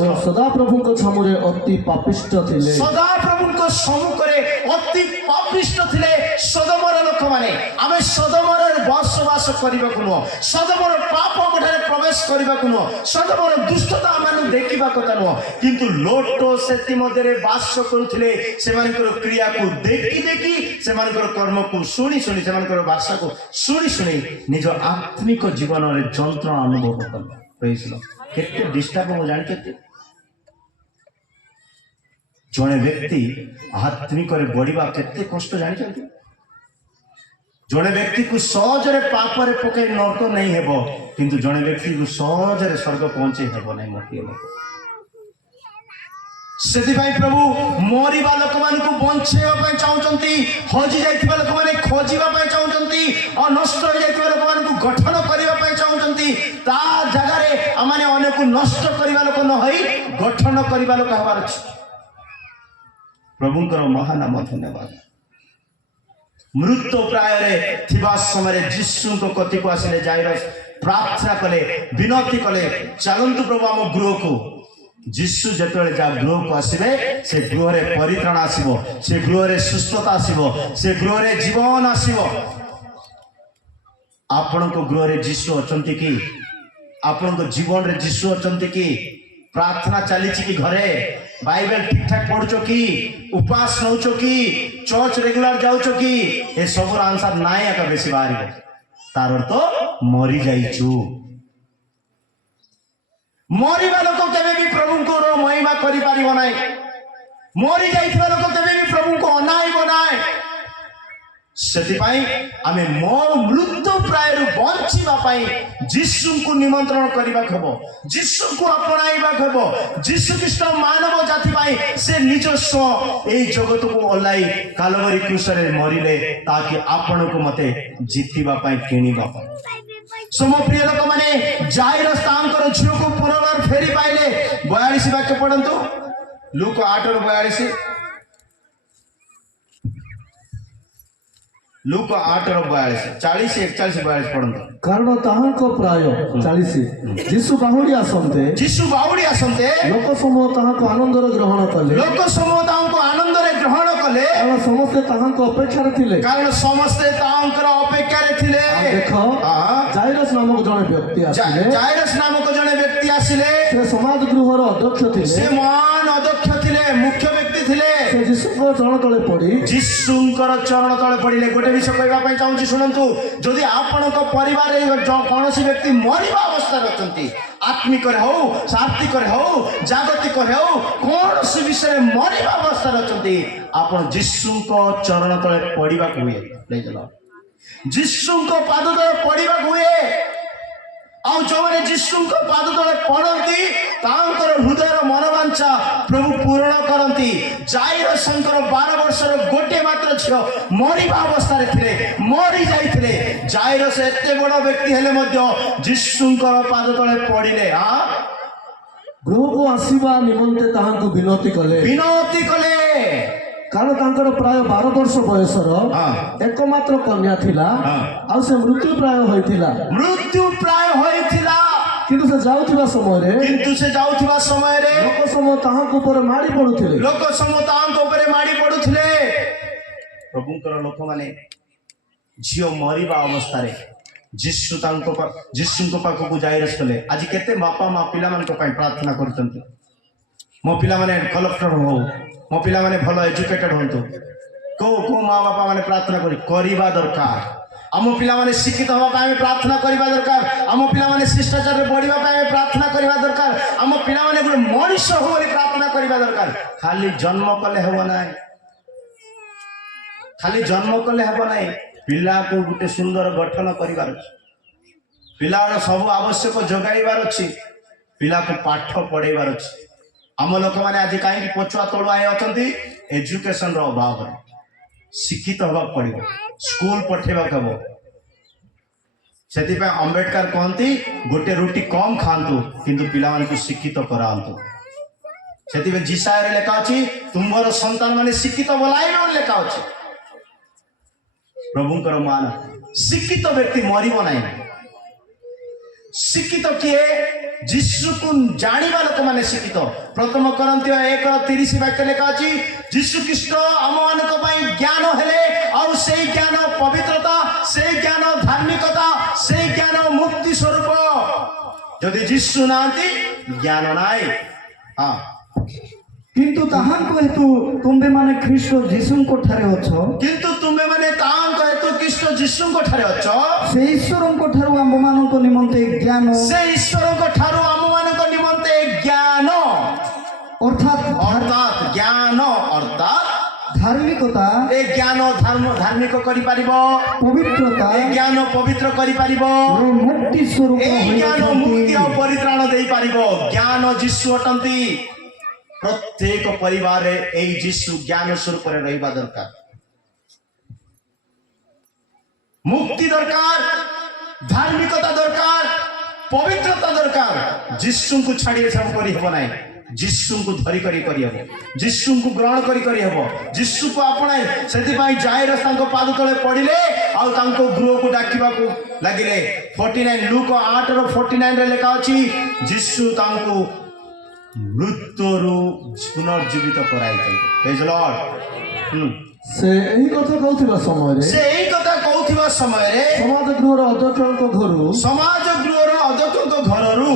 ଓ ସଦାପ୍ରଭୁଙ୍କ ଛାମୁରେ ଅତି ପାପିଷ୍ଟ ଥିଲେ। ସଦାପ୍ରଭୁଙ୍କ ସମ୍ମୁଖରେ ଅତି ପାପିଷ୍ଟ ଥିଲେ ସଦମର ଲୋକମାନେ। ଆମେ ସଦମର ବସବାସ କରିବାକୁ ନୁହଁ, ସଦମର ପାପ ଠାରେ ପ୍ରବେଶ କରିବାକୁ ନୁହଁ, ସଦମର ଦୁଷ୍ଟତା ଆମମାନଙ୍କୁ ଦେଖିବା କଥା ନୁହଁ, କିନ୍ତୁ ଲୋଟ ସେଥି ମଧ୍ୟରେ ବାସ କରୁଥିଲେ। ସେମାନଙ୍କର କ୍ରିୟାକୁ ଦେଖି ଦେଖି, ସେମାନଙ୍କର କର୍ମକୁ ଶୁଣି ଶୁଣି, ସେମାନଙ୍କର ଭାଷାକୁ ଶୁଣି ଶୁଣି ନିଜ ଆତ୍ମିକ ଜୀବନରେ ଯନ୍ତ୍ରଣା ଅନୁଭବ କଲେ। କେତେ ଡିଷ୍ଟର୍ବ ମୁଁ ଜାଣିଛନ୍ତି। ଜଣେ ବ୍ୟକ୍ତି ଆତ୍ମିକରେ ବଢିବା କେତେ କଷ୍ଟ ଜାଣିଛନ୍ତି। ଜଣେ ବ୍ୟକ୍ତିକୁ ସହଜରେ ପାପରେ ପକାଇ ନର୍କ ନେଇ ହେବ, କିନ୍ତୁ ଜଣେ ବ୍ୟକ୍ତିକୁ ସହଜରେ ସ୍ୱର୍ଗ ପହଞ୍ଚେଇ ହେବ ନାହିଁ। ମୋଟିଏ ଲୋକ ସେଥିପାଇଁ ପ୍ରଭୁ ମରିବା ଲୋକମାନଙ୍କୁ ବଞ୍ଚେଇବା ପାଇଁ ଚାହୁଁଛନ୍ତି, ହଜି ଯାଇଥିବା ଲୋକମାନେ ଖୋଜିବା ପାଇଁ ଚାହୁଁଛନ୍ତି, ନଷ୍ଟ ହୋଇଯାଇଥିବା ଲୋକମାନଙ୍କୁ ଗଠନ କରିବା ପାଇଁ ଚାହୁଁଛନ୍ତି। ତା ଜାଗାରେ ଆମେ ଅନ୍ୟକୁ ନଷ୍ଟ କରିବା ଲୋକ ନ ହୋଇ ଗଠନ କରିବା ଲୋକ ହେବାର ଅଛି। ପ୍ରଭୁଙ୍କର ମହାନାମ ଧନ୍ୟବାଦ। ମୃତ୍ୟୁ ପ୍ରାୟରେ ଥିବା ସମୟରେ ଯୀଶୁଙ୍କ କତିକୁ ଆସିଲେ ଜାଇରସ୍ ପ୍ରାର୍ଥନା କଲେ, ବିନତି କଲେ, ଚାଲନ୍ତୁ ପ୍ରଭୁ ଆମ ଗୃହକୁ। ଯୀଶୁ ଯେତେବେଳେ ଯାହା ଗୃହକୁ ଆସିବେ, ସେ ଗୃହରେ ପରିତ୍ରାଣ ଆସିବ, ସେ ଗୃହରେ ସୁସ୍ଥତା ଆସିବ, ସେ ଗୃହରେ ଜୀବନ ଆସିବ। ଆପଣଙ୍କ ଗୃହରେ ଯୀଶୁ ଅଛନ୍ତି କି? ଆପଣଙ୍କ ଜୀବନରେ ଯୀଶୁ ଅଛନ୍ତି କି? ପ୍ରାର୍ଥନା ଚାଲିଛି କି? ଘରେ ବାଇବେଲ ଠିକ ଠାକ ପଢୁଛ କି? ଉପାସ ନଉଛ କି? ଚର୍ଚ୍ଚ ରେଗୁଲାର ଯାଉଛ କି? ଏ ସବୁର ଆନ୍ସର ନାଇଁ ଏକା ବେଶୀ ବାହାରିବ। ତାର ଅର୍ଥ ମରି ଯାଇଛୁ। ମରିବା ଲୋକ କେବେ ବି ପ୍ରଭୁଙ୍କର ମହିମା କରିପାରିବ ନାହିଁ। ମରି ଯାଇଥିବା ଲୋକ କେବେ ବି ପ୍ରଭୁଙ୍କୁ ଅନାଇବ ନାହିଁ। ସେଥିପାଇଁ ଆମେ ମୃତ୍ୟୁ ପ୍ରାୟରୁ ବଞ୍ଚିବା ପାଇଁ ଯୀଶୁଙ୍କୁ ନିମନ୍ତ୍ରଣ କରିବାକୁ ହେବ, ଯୀଶୁଙ୍କୁ ଆପଣାଇବାକୁ ହେବ। ଯୀଶୁ ଖ୍ରୀଷ୍ଟ ମାନବ ଜାତି ପାଇଁ ସେ ନିଜସ୍ୱ ଏହି ଜଗତକୁ ଓହ୍ଲାଇ କାଲବରୀ କ୍ରୁଶରେ ମରିଲେ, ତାକି ଆପଣଙ୍କୁ ମତେ ଜିତିବା ପାଇଁ କିଣିବା ପାଇଁ। ସମ ପ୍ରିୟ ଲୋକମାନେ, ଜାଇରସ୍ ତାଙ୍କର ଝିଅକୁ ପୁନର୍ବାର ଫେରି ପାଇଲେ। 42 ବାକ୍ୟ ପଢନ୍ତୁ, ଲୁକ 8:42। ଲୁକ 8:42, 40, 41, 42 ପଢନ୍ତୁ। କାରଣ ତାହାଙ୍କ ପ୍ରାୟ 40 ଯୀଶୁ ବାହୁଡ଼ି ଆସନ୍ତେ ଯୀଶୁ ବାହୁଡ଼ି ଆସନ୍ତେ ଲୋକ ସମୂହ ତାହାଙ୍କୁ ଆନନ୍ଦରେ ଗ୍ରହଣ କଲେ, ଲୋକ ସମୂହ ତାଙ୍କୁ ଆନନ୍ଦରେ ଗ୍ରହଣ କଲେ, କାରଣ ସମସ୍ତେ ତାହାଙ୍କ ଅପେକ୍ଷାରେ ଥିଲେ। କାରଣ ସମସ୍ତେ ତାଙ୍କର ଅପେକ୍ଷାରେ ଥିଲେ। ଦେଖ, ଜାଇରସ୍ ନାମକ ଜଣେ ବ୍ୟକ୍ତି ଆସିଲେ। ଜାଇରସ୍ ନାମକ ଜଣେ ବ୍ୟକ୍ତି ଆସିଲେ। ସେ ସମାଜ ଗୃହର ଅଧ୍ୟକ୍ଷ ଥିଲେ, ସେ ମହାନ ଅଧ୍ୟକ୍ଷ ଥିଲେ, ମୁଖ୍ୟ ବ୍ୟକ୍ତି ଥିଲେ। ସେ ଯୀଶୁଙ୍କ ଚରଣ ତଳେ ପଡି ଯୀଶୁଙ୍କର ଚରଣ ତଳେ ପଡ଼ିଲେ। ଗୋଟେ ବିଷୟ କହିବା ପାଇଁ ଚାହୁଁଛି, ଶୁଣନ୍ତୁ। ଯଦି ଆପଣଙ୍କ ପରିବାରରେ କୌଣସି ବ୍ୟକ୍ତି ମରିବା ଅବସ୍ଥାରେ ଅଛନ୍ତି, ଆତ୍ମିକରେ ହଉ, ସାତ୍ତ୍ୱିକରେ ହଉ, ଜାଗତିକରେ ହଉ, କୌଣସି ବିଷୟରେ ମରିବା ଅବସ୍ଥାରେ ଅଛନ୍ତି, ଆପଣ ଯୀଶୁଙ୍କ ଚରଣ ତଳେ ପଡ଼ିବାକୁ ହୁଏ। ଯୀଶୁଙ୍କ ପାଦ ତଳେ ପଡ଼ିବାକୁ ହୁଏ। ଆଉ ଯୋଉମାନେ ଯୀଶୁଙ୍କ ପାଦ ତଳେ ପଡ଼ନ୍ତି, ତାଙ୍କର ହୃଦୟର ମନୋବାଞ୍ଛା ପ୍ରଭୁ ପୂରଣ କରନ୍ତି। ଜାଇରସଙ୍କର 12 ବର୍ଷର ଗୋଟିଏ ମାତ୍ର ଝିଅ ମରିବା ଅବସ୍ଥାରେ ଥିଲେ, ମରି ଯାଇଥିଲେ। ଜାଇରସ ଏତେ ବଡ଼ ବ୍ୟକ୍ତି ହେଲେ ମଧ୍ୟ ଯୀଶୁଙ୍କର ପାଦ ତଳେ ପଡ଼ିଲେ। ଗୃହକୁ ଆସିବା ନିମନ୍ତେ ତାହାଙ୍କୁ ବିନତି କଲେ। କାରଣ ତାଙ୍କର ପ୍ରାୟ 12 ବର୍ଷ ବୟସର ଏକମାତ୍ର କନ୍ୟା ଥିଲା, ଆଉ ସେ ମୃତ୍ୟୁ ପ୍ରାୟ ହୋଇଥିଲା। କିନ୍ତୁ ସେ ଯାଉଥିବା ସମୟରେ ଲୋକ ସମୂହ ତାହାଙ୍କ ଉପରେ ମାଡ଼ି ପଡୁଥିଲେ। ପ୍ରଭୁଙ୍କର ଲୋକମାନେ ଝିଅ ମରିବା ଅବସ୍ଥାରେ ଯୀଶୁଙ୍କ ପାଖକୁ ଜାଇରସ୍ କଲେ। ଆଜି କେତେ ବାପା ମା ପିଲାମାନଙ୍କ ପାଇଁ ପ୍ରାର୍ଥନା କରୁଛନ୍ତି, ମୋ ପିଲାମାନେ କଲେକ୍ଟର ହଉ, ମୋ ପିଲାମାନେ ଭଲ ଏଜୁକେଟେଡ ହୁଅନ୍ତୁ। କୋଉ ମା ବାପା ମାନେ ପ୍ରାର୍ଥନା କରିବା ଦରକାର। ଆମ ପିଲାମାନେ ଶିକ୍ଷିତ ହେବା ପାଇଁ ଆମେ ପ୍ରାର୍ଥନା କରିବା ଦରକାର। ଆମ ପିଲାମାନେ ଶିଷ୍ଟାଚାରରେ ବଢିବା ପାଇଁ ଆମେ ପ୍ରାର୍ଥନା କରିବା ଦରକାର। ଆମ ପିଲାମାନେ ଗୋଟେ ମଣିଷ ହଉ ବୋଲି ପ୍ରାର୍ଥନା କରିବା ଦରକାର। ଖାଲି ଜନ୍ମ କଲେ ହେବ ନାହିଁ, ପିଲାକୁ ଗୋଟେ ସୁନ୍ଦର ଗଠନ କରିବାର ଅଛି। ପିଲାର ସବୁ ଆବଶ୍ୟକ ଯୋଗାଇବାର ଅଛି। ପିଲାକୁ ପାଠ ପଢେଇବାର ଅଛି। ଆମ ଲୋକମାନେ ଆଜି କାହିଁକି ପଛୁଆ ତଳୁଆ ଅଛନ୍ତି? ଏଜୁକେସନର ଅଭାବରେ। ଶିକ୍ଷିତ ହେବାକୁ ପଡିବ, ସ୍କୁଲ ପଠେଇବାକୁ ହେବ। ସେଥିପାଇଁ ଅମ୍ବେଦକର କହନ୍ତି, ଗୋଟେ ରୁଟି କମ ଖାଆନ୍ତୁ କିନ୍ତୁ ପିଲାମାନଙ୍କୁ ଶିକ୍ଷିତ କରାନ୍ତୁ। ସେଥିପାଇଁ ଜିସାୟରେ ଲେଖା ଅଛି, ତୁମର ସନ୍ତାନ ମାନେ ଶିକ୍ଷିତ ବୋଲାଇବେ ବୋଲି ଲେଖା ଅଛି। ପ୍ରଭୁଙ୍କର ମାନ, ଶିକ୍ଷିତ ବ୍ୟକ୍ତି ମରିବ ନାହିଁ। ଶିକ୍ଷିତ କିଏ? ଯୀଶୁକୁ ଜାଣିବା ଲୋକମାନେ ଶିକ୍ଷିତ। ପ୍ରଥମ କରନ୍ଥୀୟ 1:30 ବାକ୍ୟ ଲେଖା ଅଛି, ଯୀଶୁ ଖ୍ରୀଷ୍ଟ ଆମମାନଙ୍କ ପାଇଁ ଜ୍ଞାନ ହେଲେ, ଆଉ ସେଇ ଜ୍ଞାନ ପବିତ୍ରତା, ସେଇ ଜ୍ଞାନ ଧାର୍ମିକତା, ସେଇ ଜ୍ଞାନ ମୁକ୍ତି ସ୍ୱରୂପ। ଯଦି ଯୀଶୁ ନାହାନ୍ତି, ଜ୍ଞାନ ନାହିଁ। କିନ୍ତୁ ତାହାଙ୍କ ହେତୁ ତୁମ୍ଭେମାନେ ଖ୍ରୀଷ୍ଟ ଯୀଶୁଙ୍କ ଠାରେ ଅଛ, କିନ୍ତୁ ତୁମେମାନେ ତାହାଙ୍କ ହେତୁ ଖ୍ରୀଷ୍ଟ ଯୀଶୁଙ୍କ ଠାରେ ଅଛ। ସେ ଈଶ୍ୱରଙ୍କ ଠାରୁ ଆମ୍ଭମାନଙ୍କ ନିମନ୍ତେ ଜ୍ଞାନ, ସେ ଈଶ୍ୱରଙ୍କ ଠାରୁ ଆମମାନଙ୍କ ନିମନ୍ତେ ଜ୍ଞାନ, ଅର୍ଥାତ୍ ଜ୍ଞାନ ଅର୍ଥାତ୍ ଧାର୍ମିକତା। ଏ ଜ୍ଞାନ ଧାର୍ମିକ କରିପାରିବ, ପବିତ୍ରତା, ଏ ଜ୍ଞାନ ପବିତ୍ର କରିପାରିବ, ମୁକ୍ତି ସ୍ୱରୂପ ଏ ଜ୍ଞାନ ମୁକ୍ତି ଆଉ ହୋଇଅଛନ୍ତି। ପରିତ୍ରାଣ ଦେଇପାରିବ। ଜ୍ଞାନ ଯୀଶୁ ଅଟନ୍ତି। ପ୍ରତ୍ୟେକ ପରିବାରରେ ଏଇ ଯୀଶୁ ଜ୍ଞାନ ସ୍ୱରୂପରେ ରହିବା ଦରକାର। ମୁକ୍ତି ଦରକାର, ଧାର୍ମିକତା ଦରକାର, ପବିତ୍ରତା ଦରକାର। ଯୀଶୁଙ୍କୁ ଛାଡ଼ି ଏସବୁ କରି ହେବ ନାହିଁ। ଯୀଶୁଙ୍କୁ ଧରି କରିହେବ, ଯୀଶୁଙ୍କୁ ଗ୍ରହଣ କରିହେବ, ଯୀଶୁକୁ ଆପଣାଇ। ସେଥିପାଇଁ ଜାଇରସ୍ ତାଙ୍କ ପାଦ ତଳେ ପଡ଼ିଲେ ଆଉ ତାଙ୍କ ଗୃହକୁ ଡାକିବାକୁ ଲାଗିଲେ। 49 ଲୁକ 8:49 ଲେଖା ଅଛି, ଯୀଶୁ ତାଙ୍କୁ ମୃତ୍ୟୁରୁ ପୁନର୍ଜୀବିତ କରାଇଛନ୍ତି। ପ୍ରେଜ୍ ଲର୍ଡ। ସେ ଏହି କଥା କହୁଥିବା ସମୟରେ ସେ ଏହି କଥା କହୁଥିବା ସମୟରେ ସମାଜ ଗୃହର ଅଧ୍ୟକ୍ଷଙ୍କ ଘରୁ ସମାଜ ଗୃହର ଅଧ୍ୟକ୍ଷଙ୍କ ଘରରୁ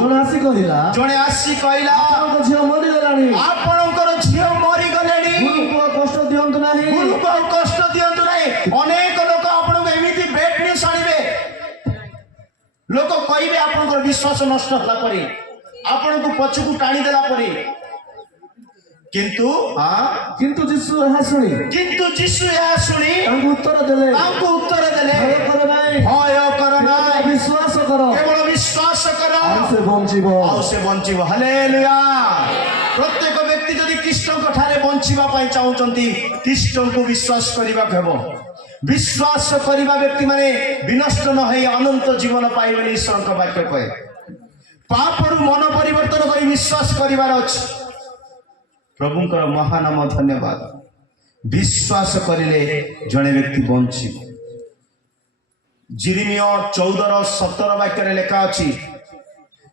ଜଣେ ଆସି କହିଲା ଆପଣଙ୍କ ଝିଅ ମରିଗଲାଣି, ଆପଣଙ୍କର ଝିଅ ମରିଗଲେଣି, ଗୁରୁଙ୍କୁ ଆଉ କଷ୍ଟ ଦିଅନ୍ତୁ ନାହିଁ। ଗୁରୁଙ୍କୁ ଆଉ କଷ୍ଟ ଦିଅନ୍ତୁ ନାହିଁ। ଅନେକ ଲୋକ ଆପଣଙ୍କୁ ଏମିତି ବେଡ୍ ନ୍ୟୁଜ୍ ଆଣିବେ, ଲୋକ କହିବେ ଆପଣଙ୍କର ବିଶ୍ୱାସ ନଷ୍ଟ ହେଲା ପରେ, ଆପଣଙ୍କୁ ପଛକୁ ଟାଣିଦେଲା ପରେ। କିନ୍ତୁ ଯୀଶୁ ଏହା ଶୁଣି ତାଙ୍କୁ ଉତ୍ତର ଦେଲେ ଭୟ କର ନାହିଁ, ବିଶ୍ୱାସ କର, କେବଳ ବିଶ୍ୱାସ କର, ସେ ବଞ୍ଚିବ। ଆଉ ସେ ବଞ୍ଚିବ। ହାଲେଲୁୟା। ପ୍ରତ୍ୟେକ ବ୍ୟକ୍ତି ଯଦି ଖ୍ରୀଷ୍ଟଙ୍କ ଠାରେ ବଞ୍ଚିବା ପାଇଁ ଚାହୁଁଛନ୍ତି, ଖ୍ରୀଷ୍ଟଙ୍କୁ ବିଶ୍ୱାସ କରିବାକୁ ହେବ। ବିଶ୍ୱାସ କରିବା ବ୍ୟକ୍ତି ମାନେ ବିନଷ୍ଟ ନ ହୋଇ ଅନନ୍ତ ଜୀବନ ପାଇବେ ବୋଲି ଈଶ୍ୱରଙ୍କ ବାକ୍ୟ କହେ। ପାପରୁ ମନ ପରିବର୍ତ୍ତନ କରି ବିଶ୍ୱାସ କରିବାର ଅଛି। ପ୍ରଭୁଙ୍କର ମହାନାମ ଧନ୍ୟବାଦ। ବିଶ୍ୱାସ କରିଲେ ଜଣେ ବ୍ୟକ୍ତି ବଞ୍ଚିବ। ଜିରିମିୟ 14:17 ବାକ୍ୟରେ ଲେଖା ଅଛି,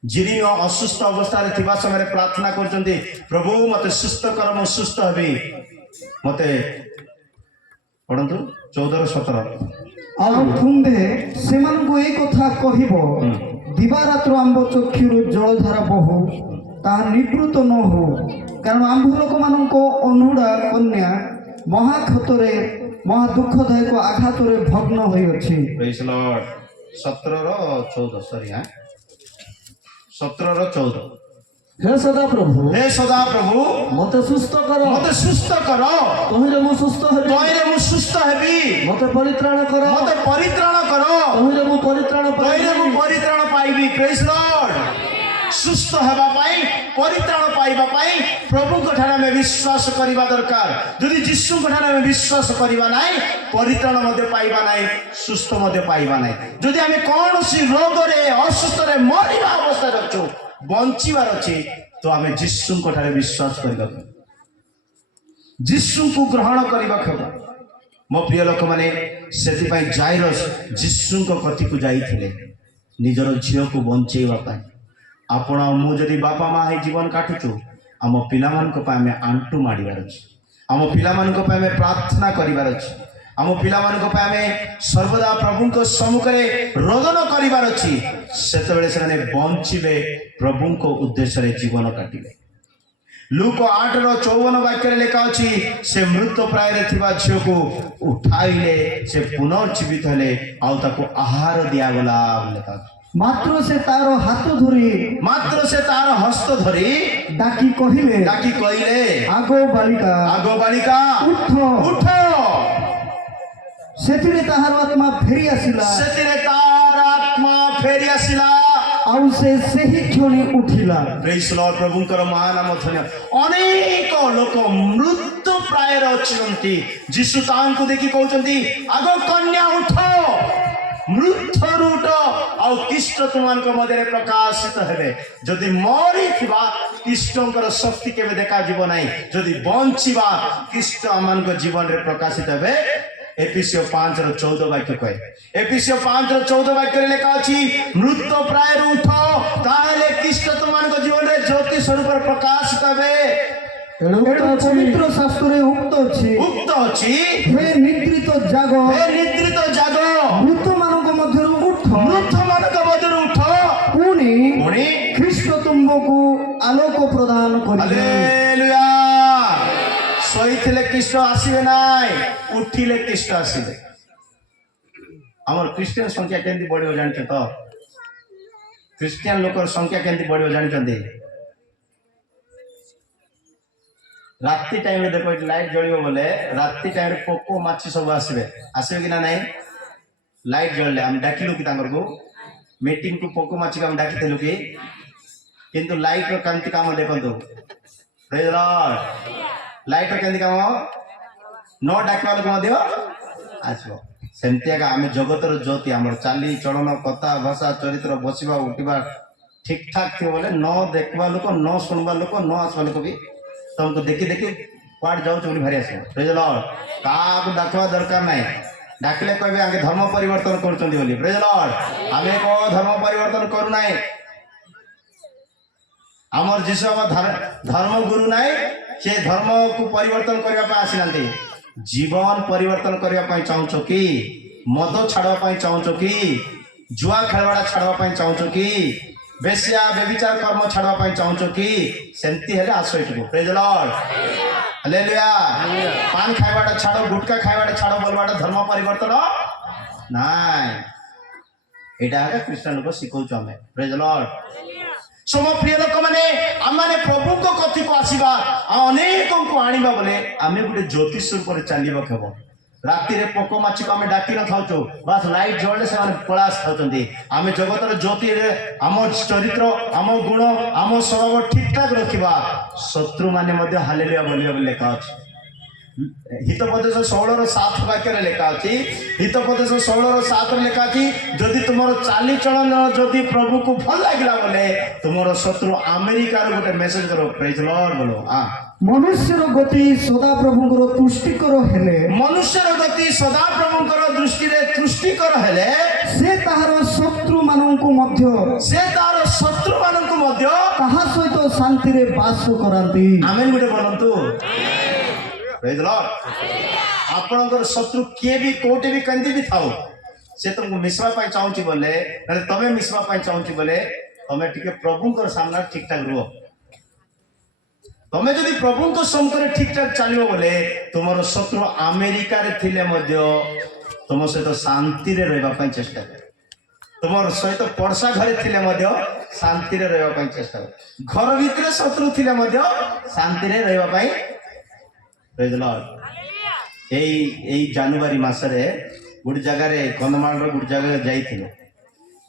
ଜିରିମିୟ ଅସୁସ୍ଥ ଅବସ୍ଥାରେ ଥିବା ସମୟରେ ପ୍ରାର୍ଥନା କରୁଛନ୍ତି, ପ୍ରଭୁ ମତେ ସୁସ୍ଥ କର, ମୁଁ ସୁସ୍ଥ ହେବି। ମତେ ପଢନ୍ତୁ 14:17। ଆଉ ତୁମ୍ଭେ ସେମାନଙ୍କୁ ଏ କଥା କହିବ, ଦିବାରାତ୍ର ଆମ୍ଭ ଚକ୍ଷୁରୁ ଜଳଧାର ବହୁ, ତାହା ନିବୃତ୍ତ ନ ହଉ, କାରଣ ଆମ୍ଭ ଲୋକମାନଙ୍କ ଅନୁଡ଼ା କନ୍ୟା ମହାକ୍ଷତରେ ମହା ଦୁଃଖଦାୟକ ଆଘାତରେ ଭଗ୍ନ ହୋଇଅଛି। 17:14। ହେ ସଦାପ୍ରଭୁ, ମତେ ସୁସ୍ଥ କର, ତହିଁରେ ମୁଁ ସୁସ୍ଥ ହେବି। ମତେ ପରିତ୍ରାଣ କର, ତହିଁରେ ମୁଁ ପରିତ୍ରାଣ ପାଇବି। ପ୍ରେଜ୍ ଲର୍ଡ। ସୁସ୍ଥ ହେବା ପାଇଁ, ପରିତ୍ରାଣ ପାଇବା ପାଇଁ ପ୍ରଭୁଙ୍କ ଠାରେ ଆମେ ବିଶ୍ୱାସ କରିବା ଦରକାର। ଯଦି ଯୀଶୁଙ୍କ ଠାରେ ଆମେ ବିଶ୍ୱାସ କରିବା ନାହିଁ, ପରିତ୍ରାଣ ମଧ୍ୟ ପାଇବା ନାହିଁ, ସୁସ୍ଥ ମଧ୍ୟ ପାଇବା ନାହିଁ। ଯଦି ଆମେ କୌଣସି ରୋଗରେ ଅସୁସ୍ଥରେ ମରିବା ଅବସ୍ଥାରେ ଅଛୁ, ବଞ୍ଚିବାର ଅଛି, ତ ଆମେ ଯୀଶୁଙ୍କ ଠାରେ ବିଶ୍ୱାସ କରିବାକୁ, ଯୀଶୁଙ୍କୁ ଗ୍ରହଣ କରିବାକୁ ହେବ। ମୋ ପ୍ରିୟ ଲୋକମାନେ, ସେଥିପାଇଁ ଜାଇରସ୍ ଯୀଶୁଙ୍କ କତିକୁ ଯାଇଥିଲେ ନିଜର ଝିଅକୁ ବଞ୍ଚେଇବା ପାଇଁ। ଆପଣ ମୁଁ ଯଦି ବାପା ମା ହେଇ ଜୀବନ କାଟୁଛୁ, ଆମ ପିଲାମାନଙ୍କ ପାଇଁ ଆମେ ଆଣ୍ଟୁ ମାଡ଼ିବାର ଅଛି, ଆମ ପିଲାମାନଙ୍କ ପାଇଁ ଆମେ ପ୍ରାର୍ଥନା କରିବାର ଅଛି, ଆମ ପିଲାମାନଙ୍କ ପାଇଁ ଆମେ ସର୍ବଦା ପ୍ରଭୁଙ୍କ ସମ୍ମୁଖରେ ରୋଦନ କରିବାର ଅଛି। ସେତେବେଳେ ସେମାନେ ବଞ୍ଚିବେ, ପ୍ରଭୁଙ୍କ ଉଦ୍ଦେଶ୍ୟରେ ଜୀବନ କାଟିବେ। ଲୁକ 8:54 ବାକ୍ୟରେ ଲେଖା ଅଛି, ସେ ମୃତ ପ୍ରାୟରେ ଥିବା ଝିଅକୁ ଉଠାଇଲେ, ସେ ପୁନର୍ଜୀବିତ ହେଲେ, ଆଉ ତାକୁ ଆହାର ଦିଆଗଲା ଲେଖା ଅଛି। ମାତ୍ର ସେ ତାର ହସ୍ତ ଧରି ଡାକି କହିଲେ, ଆଗ ବାଳିକା ଉଠ। ସେଥିରେ ତାହାର ଆତ୍ମା ଫେରି ଆସିଲା, ଆଉ ସେ ସେହି କ୍ଷଣି ଉଠିଲା। ପ୍ରେଜ୍ ଲର୍ଡ। ପ୍ରଭୁଙ୍କର ମହାନାମ ଧନ୍ୟ। ଅନେକ ଲୋକ ମୃତ୍ୟୁ ପ୍ରାୟରେ ଅଛନ୍ତି, ଯୀଶୁ ତାଙ୍କୁ ଦେଖି କହୁଛନ୍ତି, ଆଗ କନ୍ୟା ଉଠ, ମୃତ୍ୟୁରୁ ଉଠ, ଆଉ ଖ୍ରୀଷ୍ଟ ତୁମମାନଙ୍କ ମଧ୍ୟରେ ପ୍ରକାଶିତ ହେବେ। ଯଦି ମରିଥିବା, ଖ୍ରୀଷ୍ଟଙ୍କର ଶକ୍ତି କେବେ ଦେଖାଯିବ ନାହିଁ। ଯଦି ବଞ୍ଚିବା, ଖ୍ରୀଷ୍ଟ ଆମମାନଙ୍କ ଜୀବନରେ ପ୍ରକାଶିତ ହେବେ। ଏଫେସିୟ 5:14 ବାକ୍ୟ କହେ। ଏଫେସିୟ 5:14 ବାକ୍ୟରେ ଲେଖା ଅଛି, ମୃତ୍ୟୁ ପ୍ରାୟରୁ ଉଠ, ତାହେଲେ ଖ୍ରୀଷ୍ଟ ତୁମମାନଙ୍କ ଜୀବନରେ ଜ୍ୟୋତି ସ୍ୱରୂପରେ ପ୍ରକାଶିତ ହେବେ। ପବିତ୍ର ଶାସ୍ତ୍ରରେ ଉକ୍ତ ଅଛି, ହେ ନିଦ୍ରିତ ଜାଗ, ମୃତମାନଙ୍କ ମଧ୍ୟରୁ ଉଠ, ପୁଣି ଖ୍ରୀଷ୍ଟ ତୁମକୁ ଆଲୋକ ପ୍ରଦାନ କରିବେ। ହାଲେଲୁୟା। ଶୋଇଥିଲେ ଖ୍ରୀଷ୍ଟ ଆସିବେ ନାହିଁ, ଉଠିଲେ ଖ୍ରୀଷ୍ଟ ଆସିବେ। ଆମର ଖ୍ରୀଷ୍ଟିଆନ ସଂଖ୍ୟା କେମିତି ବଢିବ ଜାଣିଛ ତ? ଖ୍ରୀଷ୍ଟିଆନ ଲୋକର ସଂଖ୍ୟା କେମିତି ବଢିବ ଜାଣିଛନ୍ତି? ରାତି ଟାଇମରେ ଦେଖ, ଏଠି ଲାଇଟ୍ ଜଳିବ ବୋଲେ ରାତି ଟାଇମରେ ପୋକ ମାଛି ସବୁ ଆସିବେ କି ନା ନାହିଁ? ଲାଇଟ୍ ଜଳିଲେ ଆମେ ଡାକିଲୁ କି ତାଙ୍କରକୁ ମିଟିଂକୁ, ପୋକ ମାଛିକୁ ଆମେ ଡାକିଥିଲୁ କି? କିନ୍ତୁ ଲାଇଟ୍ର କେମିତି କାମ ଦେଖନ୍ତୁ। ପ୍ରେଜ୍ ଲର୍ଡ। ଲାଇଟ୍ର କେମିତି କାମ, ନ ଡାକିବା ଲୋକ ମଧ୍ୟ ଆସିବ। ସେମିତି ଆକା ଆମେ ଜଗତର ଜ୍ୟୋତି। ଆମର ଚାଲି ଚଳନ, କଥା ଭାଷା, ଚରିତ୍ର, ବସିବା ଉଠିବା ठीक ठाक थी बोले न देखवा लोक न सुनवा लोक न आसवा लोक भी तुमको देखी देखी कुआड जाऊँ बोली भारी आस प्रेज लॉर्ड का डाकवा दरकार नहीं डाकिले कहे आगे धर्म परिवर्तन कर प्रेज लॉर्ड आम को धर्म परिवर्तन करूना आमर जीशु आम धर्म गुरु नाई से धर्म को परिवर्तन करने आसीना जीवन परिवर्तन करने चाहूच कि मद छाड़वाई चाहूच कि जुआ खेलवाड़ा छाड़वाई चाहूच कि बेसिया बेविचार कर्म छाड़वाई चाहूच कि सेमती हेले आस एठू प्रेज लॉर्ड हालेलुया पान खाइबाटा छाड़ो गुटका खाइबाटा छाड़ो बोलबाटा धर्म परिवर्तन नाई एटा है क्रिश्चियन को शिखौछु आमे प्रेज लॉर्ड सम प्रिय लोक मैंने आम मैंने प्रभु को कथी को आसवा अनेक को आनिबा बोले आमे गोटे ज्योतिष पर चलिबा खेब राति रे पोक माछी को आमे डाकी न खाउचो बस लाइट जळले से माने पलास खाउचंदी आमे जगतर ज्योति रे आम चरित्र आम गुण आम स्वभाव ठीक ठाक रखिबा शत्रु माने मध्ये हालेलुया बोलिबा बोली लेखा अछि हितोपदेश 16:7 वाक्य लेखा अछि हितोपदेश 16:7 लेखा अछि जदि तुमर चाली चलन जदि प्रभु को भल लागिला बोले तुमर शत्रु अमेरिका रो गोटे मेसेज करो प्रेज लॉर्ड बोलो हां मनुष्यर गति सदा प्रभुଙ୍କର तुष्टिकर हेले मनुष्यर गति सदा प्रभुଙ୍କର दृष्टि रे तुष्टिकर हेले से ताहार शत्रु माननको मध्य से तार शत्रु माननको मध्य ताहा सहित शांति रे वास करांती आमेन गोटे बोलंतु प्रेज लॉर्ड आपणकर शत्रु किए भी कोटे भी कंदी भी थाओ से तुमको मिसवा पाई चाहूची बोले ना तमे मिसवा पाई चाहूची बोले तमे टिके प्रभुकर सामना ठीक ठाक रुओ तमे जदि प्रभुको सम्मुखरे ठीक ठाक चलिबो बोले तुमर शत्रु अमेरिका रे थिले मध्य तुम सहित शांति रे रहबा पाई चेष्टा कर तुमर सहित पड़सा घरे थिले मध्य शांति रे रहबा पाई चेष्टा कर घर भितरे शत्रु थिले मध्य शांति रे रहबा पाई प्रेज लॉर्ड एई जनवरी मासरे गोटे जगार कंधमाल गोटे जगह जाइए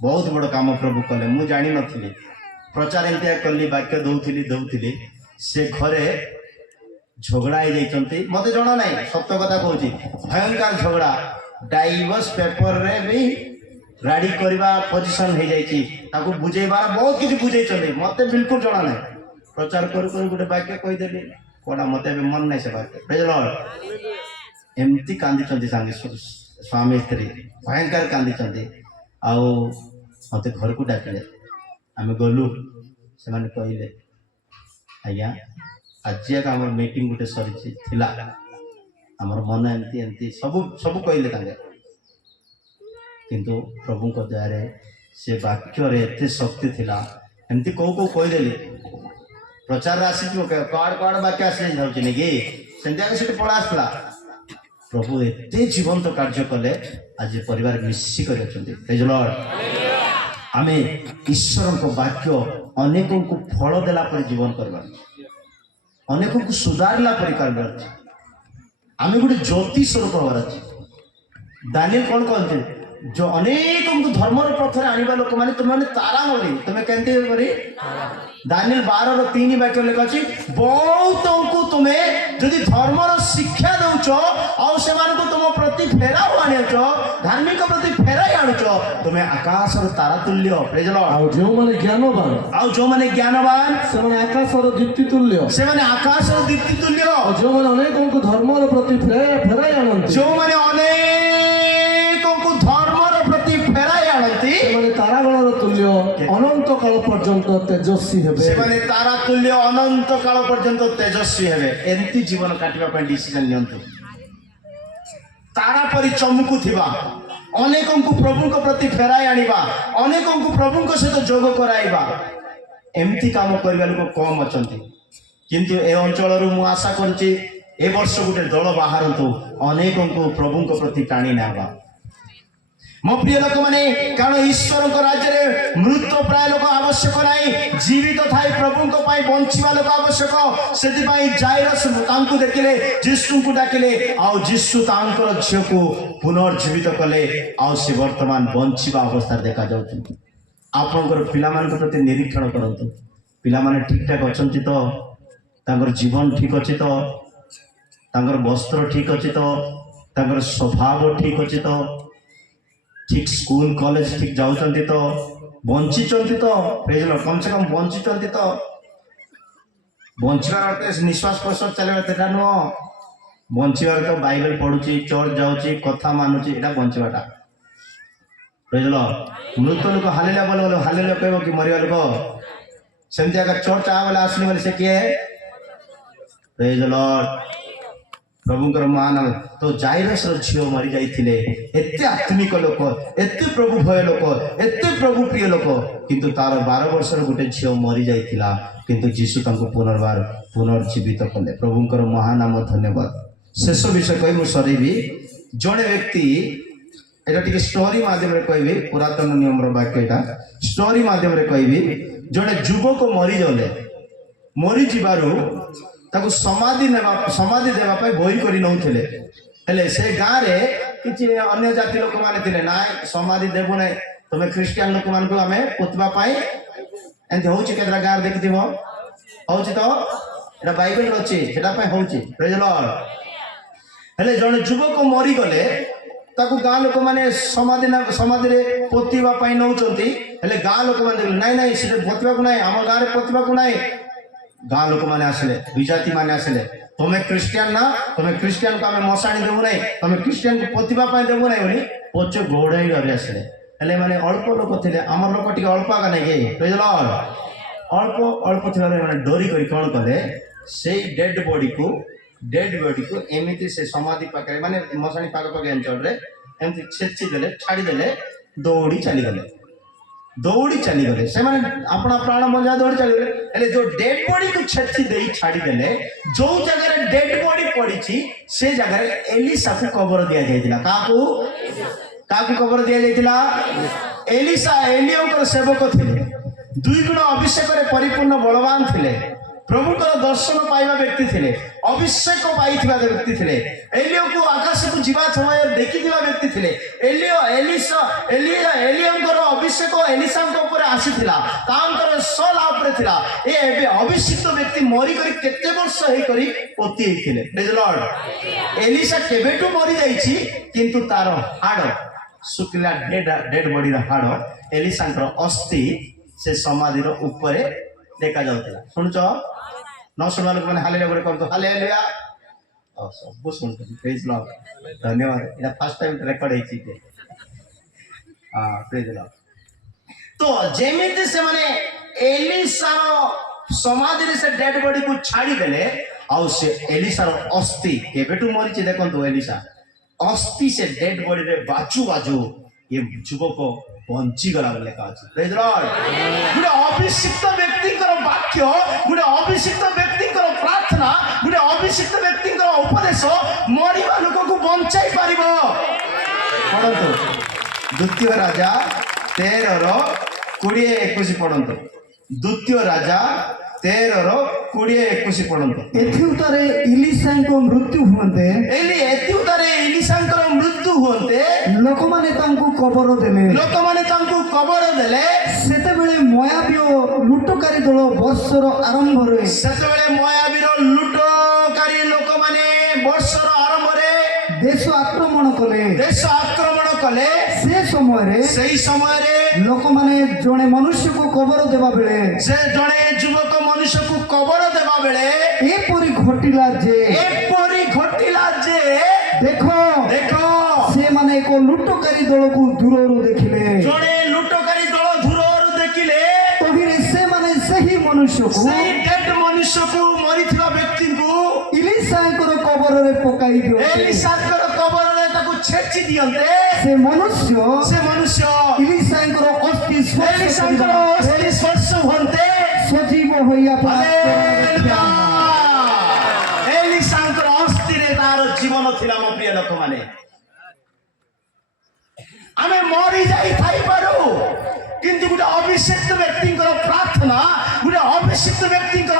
बहुत बड़ काम प्रभु कले मु जानी नथिली प्रचार एमती कली वाक्य दौली से घरे झगड़ा हो जाती मत जना ना सत्य कथा कहूँ भयंकर झगड़ा डाइवोर्स पेपर रे भी राडी करवा पोजिशन हो जाती बुझेबार बहुत किसी बुझे मत बिल्कुल जना ना प्रचार कर गोटे वाक्य कहीदेली कौटा मत मन ना से वाक्य प्रेज लॉर्ड एमती कांदी सांगे स्वामी स्त्री भयंकर कांदी आउ मत घर को डाकिले आम गलु से कहले आज्ञा आज आम मीटिंग गोटे सरी आमर मन एमती एमती सब सब कहले किंतु प्रभु दया से वाक्य एत शक्ति थिला एमती कौ कौ कहीदेली प्रचार आसी कड़ कड़ वाक्य आस कि सेमती पड़ा आसला प्रभु एत जीवंत कार्य कले आज परिवार मिशिक प्रेज लॉर्ड आमे ईश्वर को वाक्य अनेकों को फल देला पर जीवन करबार अनेकों को सुधारला पर करबार आमे गोटे ज्योति स्वरूप हबार अछि दानिएल कौन कहते जो अनेकों को धर्म पथर आनिबा लोक माने तुम माने तारा होली तुमे केनते करी दानिएल 12:3 वाक्य लिखा अछि बहुतों को तुमे यदि धर्मर शिक्षा दउचो आ से मान को तुम प्रति फेरा आनिचो धार्मिक प्रति फेरा आनुचो तुमे आकाशर तारा तुल्य प्रेज लॉर्ड आ जो माने ज्ञानवान से माने आकाशर दीप्ति तुल्य से माने आकाशर दीप्ति तुल्य और जो माने अनेकों को धर्मर प्रति फेरा आनंती जो माने अनेकों को धर्मर प्रति फेरा आनंती माने तारागणर तुल्य अनंत काल पर्यंत तेजस्वी हेबे से माने तारा तुल्य अनंत काल पर्यंत तेजस्वी हेबे एंती जीवन काटिबा पे डिसीजन नियंतु तारा परि चमकु थिबा अनेकों को प्रभु को प्रति फेराई आनिबा अनेकों को प्रभु को सहित जोग कराइबा एमती काम करबा लोक कम अछंती किंतु ए अंचल रु मु आशा करछि ए वर्ष गोटे दल बाहरंतु अनेकों को प्रभु को प्रति टाणी नेबा मो प्रिय लोक माने कारण ईश्वर को राज्य रे मृत प्राय लोक आवश्यक नाही जीवित थाई प्रभु को पाई बंचिबा लोक आवश्यक सेति पाई जाइरस तांकु देखिले जिसु को डाकिले आ जिसु तांकर झियो को पुनर्जीवित कले आ से वर्तमान बंचिबा अवस्था देखा जाउछ आपनकर पिला मान को प्रति निरीक्षण करंतु पिला माने ठीक ठाक अछंती तो तांकर जीवन ठीक अछि तो तांकर वस्त्र ठीक अछि तो तांकर स्वभाव ठीक अछि तो ठीक स्कूल कॉलेज ठीक जाउछंती तो ବଞ୍ଚିଛନ୍ତି ତ ପ୍ରେଜ ଲର୍ଡ, କମ ସେ କମ ବଞ୍ଚିଛନ୍ତି ତ। ବଞ୍ଚିବାର ଅର୍ଥ ନିଶ୍ୱାସ ପ୍ରଶ୍ୱାସ ଚାଲିବା ସେଟା ନୁହଁ। ବଞ୍ଚିବାର ତ ବାଇବେଲ ପଢୁଛି, ଚର୍ଚ୍ଚ ଯାଉଛି, କଥା ମାନୁଛି, ଏଇଟା ବଞ୍ଚିବାଟା। Praise Lord. ମୃତ ଲୋକ ହାଲେଲୁୟା ବୋଲେ ବୋଲେ ହାଲେଲୁୟା କହିବ କି ମରିବା ଲୋକ? ସେମିତି ଆଗ ଚର୍ଚ୍ଚ ଆ ବେଲେ ଆସିଲି ବୋଲେ ସେ କିଏ? Praise Lord. ପ୍ରଭୁଙ୍କର ମହାନ ତ ଜାଇରସର ଝିଅ ମରି ଯାଇଥିଲେ। ଏତେ ଆତ୍ମିକ ଲୋକ, ଏତେ ପ୍ରଭୁ ଭୟ ଲୋକ, ଏତେ ପ୍ରଭୁ ପ୍ରିୟ ଲୋକ, କିନ୍ତୁ ତାର 12 ବର୍ଷର ଗୋଟେ ଝିଅ ମରି ଯାଇଥିଲା, କିନ୍ତୁ ଯୀଶୁ ତାଙ୍କୁ ପୁନର୍ଜୀବିତ କଲେ। ପ୍ରଭୁଙ୍କର ମହାନାମ ଧନ୍ୟବାଦ। ଶେଷ ବିଷୟ କହି ମୁଁ ସରେଇବି। ଜଣେ ବ୍ୟକ୍ତି, এটা ଟିକେ ଷ୍ଟୋରି ମାଧ୍ୟମରେ କହିବି, ପୁରାତନ ନିୟମର ବାକ୍ୟ ଏଇଟା, ଷ୍ଟୋରି ମାଧ୍ୟମରେ କହିବି। ଜଣେ ଯୁବକ ମରିଯିବାରୁ ତାକୁ ସମାଧି ଦେବା ପାଇଁ ବହି କରି ନଉଥିଲେ। ହେଲେ ସେ ଗାଁରେ କିଛି ଅନ୍ୟ ଜାତି ଲୋକମାନେ ଥିଲେ, ନାଇଁ ସମାଧି ଦେବୁ ନାହିଁ, ତମେ ଖ୍ରୀଷ୍ଟିଆନ ଲୋକମାନଙ୍କୁ ଆମେ ପୋତିବା ପାଇଁ, ଏମିତି ହଉଛି କେତେଟା ଗାଁରେ ଦେଖିଥିବ, ହଉଛି ତ, ଏଟା ବାଇବେଲରେ ଅଛି, ସେଟା ପାଇଁ ହଉଛି। Praise Lord. ହେଲେ ଜଣେ ଯୁବକ ମରିଗଲେ ତାକୁ ଗାଁ ଲୋକମାନେ ସମାଧିରେ ପୋତିବା ପାଇଁ ନଉଛନ୍ତି। ହେଲେ ଗାଁ ଲୋକମାନେ ଦେଖିଲେ ନାଇଁ ନାଇଁ ସେଟା ପୋତିବାକୁ ନାହିଁ, ଆମ ଗାଁରେ ପୋତିବାକୁ ନାହିଁ। ଗାଁ ଲୋକମାନେ ଆସିଲେ, ବିଜାତି ମାନେ ଆସିଲେ, ତମେ ଖ୍ରୀଷ୍ଟିଆନ ନା, ତମେ ଖ୍ରୀଷ୍ଟିଆନକୁ ଆମେ ମଶାଣି ଦେବୁ ନାହିଁ, ତମେ ଖ୍ରୀଷ୍ଟିଆନକୁ ପୋତିବା ପାଇଁ ଦେବୁ ନାହିଁ ବୋଲି ପଛ ଘୋଡ଼ାଇ ଧରି ଆସିଲେ। ହେଲେ ମାନେ ଅଳ୍ପ ଲୋକ ଥିଲେ, ଆମର ଲୋକ ଟିକେ ଅଳ୍ପ ଆଗ ନାଇଁ କି? Praise Lord. ଅଳ୍ପ ଥିବାରୁ ମାନେ ଡରି କରି କ'ଣ କଲେ, ସେଇ ଡେଡ୍ ବଡିକୁ ଏମିତି ସେ ସମାଧି ପାଖରେ ମାନେ ମଶାଣି ପାଖାପାଖି ଅଞ୍ଚଳରେ ଏମିତି ଛେଚି ଦେଲେ, ଛାଡ଼ିଦେଲେ, ଦୌଡ଼ି ଚାଲିଗଲେ। ସେମାନେ ଆପଣା ପ୍ରାଣ ବଞ୍ଚା ଦୌଡ଼ି ଚାଲିଗଲେ। ହେଲେ ଯୋଉ ଡେଡ୍ ବଡିକୁ ଛେଚି ଦେଇ ଛାଡ଼ିଦେଲେ, ଯୋଉ ଜାଗାରେ ଡେଡ୍ ବଡି ପଡିଛି ସେ ଜାଗାରେ ଏଲିସାକୁ କବର ଦିଆଯାଇଥିଲା। କାହାକୁ କବର ଦିଆଯାଇଥିଲା? ଏଲିସା ଏଲିୟଙ୍କର ସେବକ ଥିଲେ, 2 ଗୁଣ ଅଭିଷେକରେ ପରିପୂର୍ଣ୍ଣ ବଳବାନ ଥିଲେ, ପ୍ରଭୁଙ୍କର ଦର୍ଶନ ପାଇବା ବ୍ୟକ୍ତି ଥିଲେ, ଅଭିଷେକ ପାଇଥିବା ବ୍ୟକ୍ତି ଥିଲେ, ଏଲିୟକୁ ଆକାଶକୁ ଯିବା ସମୟରେ ଦେଖିଥିବା ବ୍ୟକ୍ତି ଥିଲେ। ଏଲିୟଙ୍କର ଅଭିଷେକ ଏଲିସାଙ୍କ ଉପରେ ଆସିଥିଲା, ତାଙ୍କର ସଲା ଉପରେ ଥିଲା। ଏବେ ଅଭିଷିକ୍ତ ବ୍ୟକ୍ତି ମରିକରି କେତେ ବର୍ଷ ହେଇକରି ପୋତି ହେଇଥିଲେ। ପ୍ରେଜ୍ ଲର୍ଡ। ଏଲିସା କେବେଠୁ ମରିଯାଇଛି, କିନ୍ତୁ ତାର ହାଡ଼ ଶୁଖିଲା ଡେଡ୍ ବଡିର ହାଡ଼, ଏଲିସାଙ୍କର ଅସ୍ଥି ସେ ସମାଧିର ଉପରେ ଦେଖାଯାଉଥିଲା। ଶୁଣୁଛ? ନ ଶୁଣିବା ଲୋକମାନେ ହାଲେଲୁୟା ଗୋଟେ କରନ୍ତୁ, ହାଲେଲୁୟା। ସବୁ ଶୁଣୁଛନ୍ତି, ପ୍ରେଜ୍ ଲର୍ଡ। ଧନ୍ୟବାଦ। ଏଇଟା ଫାର୍ଷ୍ଟ ଟାଇମ୍ ରେକର୍ଡ ହେଇଛି। ପ୍ରେଜ୍ ଲର୍ଡ। ତ ଯେମିତି ସେମାନେ ଏଲିସାର ସମାଧିରେ ସେ ଡେଡ୍ ବଡିକୁ ଛାଡ଼ିଦେଲେ, ଆଉ ସେ ଏଲିସାର ଅସ୍ଥି କେବେଠୁ ମରିଛି ଦେଖନ୍ତୁ, ଏଲିସା ଅସ୍ଥି ସେ ଡେଡ୍ ବଡିରେ ବାଜୁ ଏ ଯୁବକ ବଞ୍ଚିଗଲା ବୋଲି ଲେଖା ଅଛି। ପ୍ରେଜ୍ ଲର୍ଡ। ଗୋଟେ ଅଭିଷିକ୍ତ ବ୍ୟକ୍ତିଙ୍କର ବାକ୍ୟ, ଗୋଟେ ଅଭିଷିକ୍ତ ବ୍ୟକ୍ତିଙ୍କର ପ୍ରାର୍ଥନା, ଗୋଟେ ଅଭିଷିକ୍ତ ବ୍ୟକ୍ତିଙ୍କର ଉପଦେଶ ମରିବା ଲୋକକୁ ବଞ୍ଚାଇ ପାରିବ। ପଢନ୍ତୁ ଦ୍ୱିତୀୟ ରାଜା 13:20-21 ପଢନ୍ତୁ। ଦ୍ୱିତୀୟ ରାଜା 13:20-21 ପଢନ୍ତୁ। ଏଥିଉତରେ ଇଲିଶାଙ୍କ ମୃତ୍ୟୁ ହୁଅନ୍ତେ, ଇଲିଶାଙ୍କର ମୃତ୍ୟୁ ହୁଅନ୍ତେ ଲୋକମାନେ ତାଙ୍କୁ କବର ଦେଲେ। ସେତେବେଳେ ମୋଆବୀୟ ଲୁଟକାରୀ ଦଳ ବର୍ଷର ଆରମ୍ଭରେ ଦେଶ ଆକ୍ରମଣ କଲେ। ସେହି ସମୟରେ ଲୋକମାନେ ଜଣେ ମନୁଷ୍ୟକୁ କବର ଦେବା ବେଳେ, ଯୁବକ ମନୁଷ୍ୟକୁ କବର ଦେବା ବେଳେ ଏପରି ଘଟିଲା ଯେ ଦେଖ ସେମାନେ ଏକ ଲୁଟକାରୀ ଦଳକୁ ଦୂରରୁ ଦେଖିଲେ। ଜଣେ ଲୁଟକାରୀ ଦଳ ଦୂରରୁ ଦେଖିଲେ, ତହିଁରେ ସେମାନେ ସେହି ମନୁଷ୍ୟକୁ, ମରିଥିବା ବ୍ୟକ୍ତିଙ୍କୁ ଇଲିଶାଙ୍କର କବରରେ ପକାଇ ଦିଅନ୍ତି। ଏଲିସାଙ୍କର କବରରେ ତାକୁ ଛେଚି ଦିଅନ୍ତେ। ସେ ମନୁଷ୍ୟ ଇଲିଶାଙ୍କର ଅସ୍ଥି ସ୍ପର୍ଶ ହୁଅନ୍ତେ, ସଜୀବ ହୋଇ ଏଲିସାଙ୍କର ଅସ୍ଥିରେ ତାର ଜୀବନ ଥିଲା। ମୋ ପ୍ରିୟ ଲୋକମାନେ, ଆମେ ମରି ଯାଇଥାଇପାରୁ, କିନ୍ତୁ ଗୋଟେ ଅଭିଷିକ୍ତ ବ୍ୟକ୍ତିଙ୍କର ପ୍ରାର୍ଥନା, ଗୋଟେ ଅଭିଷିକ୍ତ ବ୍ୟକ୍ତିଙ୍କର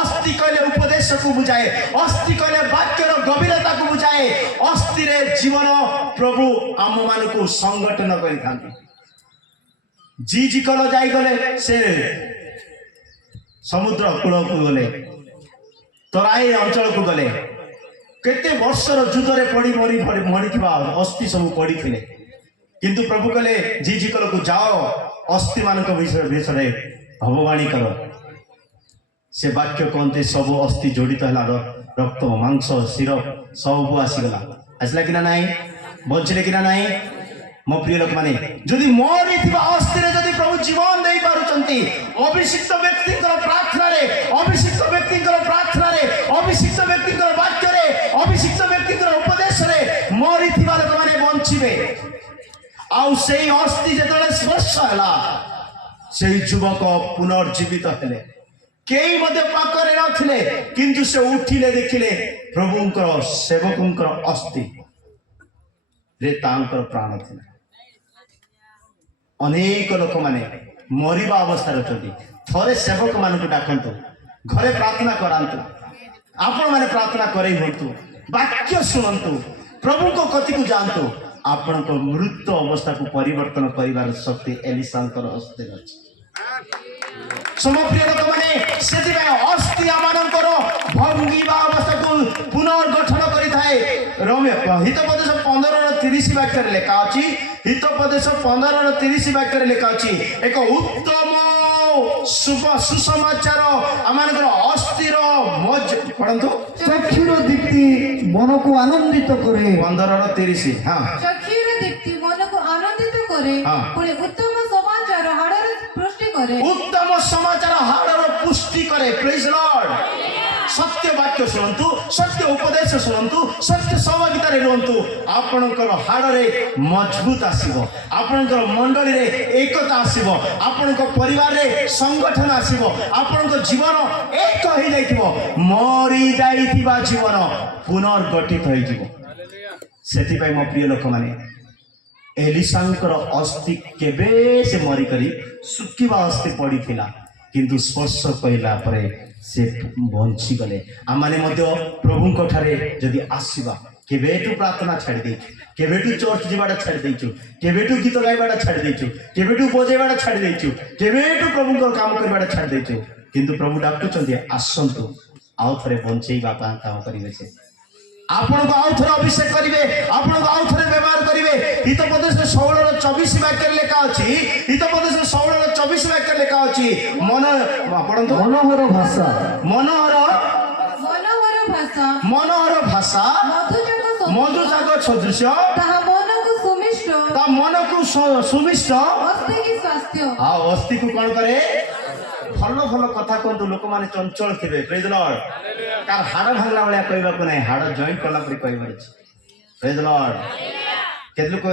ଅସ୍ଥି କହିଲେ ଉପଦେଶକୁ ବୁଝାଏ, ଅସ୍ଥି କହିଲେ ବାକ୍ୟର ଗଭୀରତାକୁ ବୁଝାଏ। ଅସ୍ଥିରେ ଜୀବନ ପ୍ରଭୁ ଆମମାନଙ୍କୁ ସଂଗଠନ କରିଥାନ୍ତି। ଜିକଲ ଯାଇଗଲେ, ସେ ସମୁଦ୍ର କୂଳକୁ ଗଲେ, ତରାଇ ଅଞ୍ଚଳକୁ ଗଲେ, କେତେ ବର୍ଷର ଯୁଦ୍ଧରେ ପଡ଼ି ମରିଥିବା ଅସ୍ଥି ସବୁ ପଡ଼ିଥିଲେ, किंतु प्रभु कहले जी जी को जाओ अस्थि मान विषय भगवाणी कर से वाक्य कहते सब अस्थि जोड़ित है रक्त मांस शिर सब आसीगला आसला कि ना बचले कि ना मो प्रिय लोक मैंने जदि मरी अस्थि जदि प्रभु जीवन दे पारुचंती अभिषिक्त व्यक्ति प्रार्थना रे अभिषिक्त व्यक्ति प्रार्थना रे अभिषिक्त व्यक्ति वाक्य रे अभिषिक्त व्यक्ति उपदेश रे मरी लोक मैंने बंचिबे आउ से अस्थि जो स्पर्श है से युवक पुनर्जीवित हेले कई पाखरे नथिले किंतु से उठिले देखिले प्रभुंकर सेवकंकर अस्थि रे तांकर प्राण थिला अनेक लोक माने मरिबा अवस्था अच्छी थरे सेवक मान को डाकतु घरे प्रार्थना करातु आपण मैंने प्रार्थना करे हूँ वाक्य शुणु प्रभु को कति को जानतु आपण को मृत अवस्था को परिवर्तन करिवार शक्ति एलिसांकर अस्थि अछि समप्रिय लोक मैंने से अस्थि आमर भंगिबा अवस्था को पुनर्गठन करिथाए हितोपदेश 15:30 वाक्य लेखा अछि हितोपदेश 15:30 वाक्य लेखा अछि एक उत्तम सुसमाचार आमर अस्थिर मज पढ़ंतु चक्षुर दीप्ति मन को आनंदित करे 15:30 हाँ चक्षुर दीप्ति मन को आनंदित करे हाँ। पुणे उत्तम समाचार हाड़र पुष्टि करे उत्तम समाचार हाड़र पुष्टि करे प्रेज लॉर्ड सत्य वाक्य शुणु सत्य उपदेश शुणु सत्य सहभागिता रुहतु आपणकर हाड़े मजबूत आसब आपणकर मंडली रे एकता आसब आपण परिवार रे संगठन आसब आपण जीवन एक हो जाइथिबो मरी जाइथिबा जीवन पुनर्गठित हो जिवो सेति पई मो प्रिय लोक माने एलिसांकर अस्थि केबे से मरी करी सुखिबा अस्थि पड़ी थिला किंतु स्पर्श कहला परे से बंची गले आमाने मध्य प्रभु ठारे जदि आसीबा केबेटू प्रार्थना छाड़ देछु केबेटू चर्च जीवाटा छाड़ देछु केबेटू गीत गाइबाटा छाड़ देछु केबेटू बजेबाटा छाड़ देछु केबेटू प्रभु काम करबाटा छाड़ देछु किंतु प्रभु डाकुचंती आसंतु आउ थरे बंचेइबा काम करिवे से आपण को आउ थरे अभिषेक करिवे आपण को आउ थरे व्यवहार करिवे हितोपदेश 16:24 वाक्य लेखा अछि हितोपदेश 16:24 वाक्य लेखा अछि मन पढ़ंतु मनोहर भाषा मनोहर भाषा मधुजाक सदृश ताहा मन को सुमिष्ट ता मन को सुमिष्ट अस्थि की स्वास्थ्य आ अस्थि को कौन करे भल भल कथा कहतु लोक माने चंचल थे प्रेज लॉर्ड कार हाड़ भांगला भाया कहवाक ना हाड़ जॉइंट कला कहबार प्रेज लॉर्ड के लोक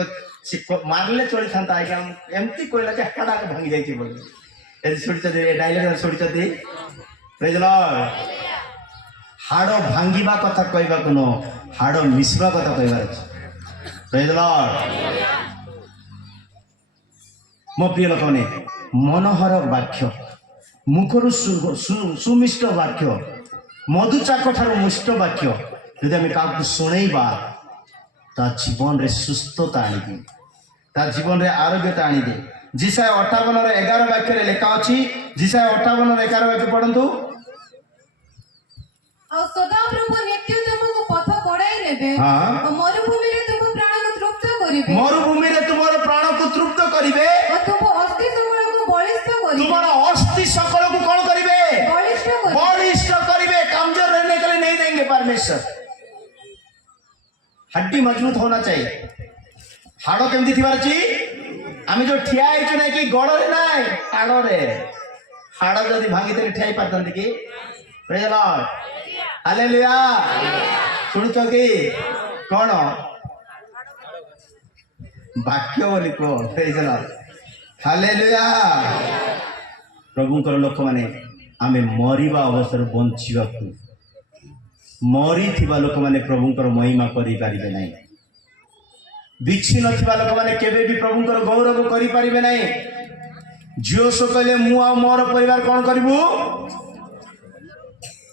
मारले चली था आज्ञा एमती कहला कि हाड़ा भांगी जाइए बोले शुणी डायलॉग शुणी प्रेज लॉर्ड हाड़ भांगिबा कथा कहवाक न हाड़ मिसवा कथा कहबार प्रेज लॉर्ड मो प्रिय लोक ने मनोहर वाक्य मुखर सुमिष्ट वाक्य मधुचाक ठार मुष्ट वाक्य यदि आम क्या शुणेबा ता जीवन रे सुस्थता आनिदे ता जीवन रे आरोग्यता आनिदे जिसाय 58:11 वाक्य लेखा अछि जिसाय 58:11 वाक्य पढ़ंतु और सदा प्रभु नित्य तुमको पथ कड़ाई नेबे हाँ। और मरुभूमि रे तुम प्राण को तृप्त करिवे मरुभूमि रे तुमर प्राण को तृप्त करिवे और तुम अस्थि सकल को बलिष्ठ करिवे तुमर अस्थि सकल को कौन करिवे बलिष्ठ करिवे कमजोर रहने के लिए नहीं देंगे परमेश्वर हड्डी मजबूत होना चाहिए हाड़ केमती थी आम जो ठिया ना कि गड़े ना हाड़े हाड़ जदि भांगी देले ठिया पारती कि प्रेज लॉर्ड हालेलुया शुणुच कि कौन वाक्य बोली कह प्रेज लॉर्ड हालेलुया प्रभुंकर लोक माने आमे मरिबा अवस्था बंचिबा मरी थिबा लोक माने प्रभुंकर महिमा करि पारिबे नै विच्छिन्न थिबा लोक माने केबे भी प्रभुंकर गौरव करि पारिबे नै जियोसो कहले मु आ मोर परिवार कोन करिवु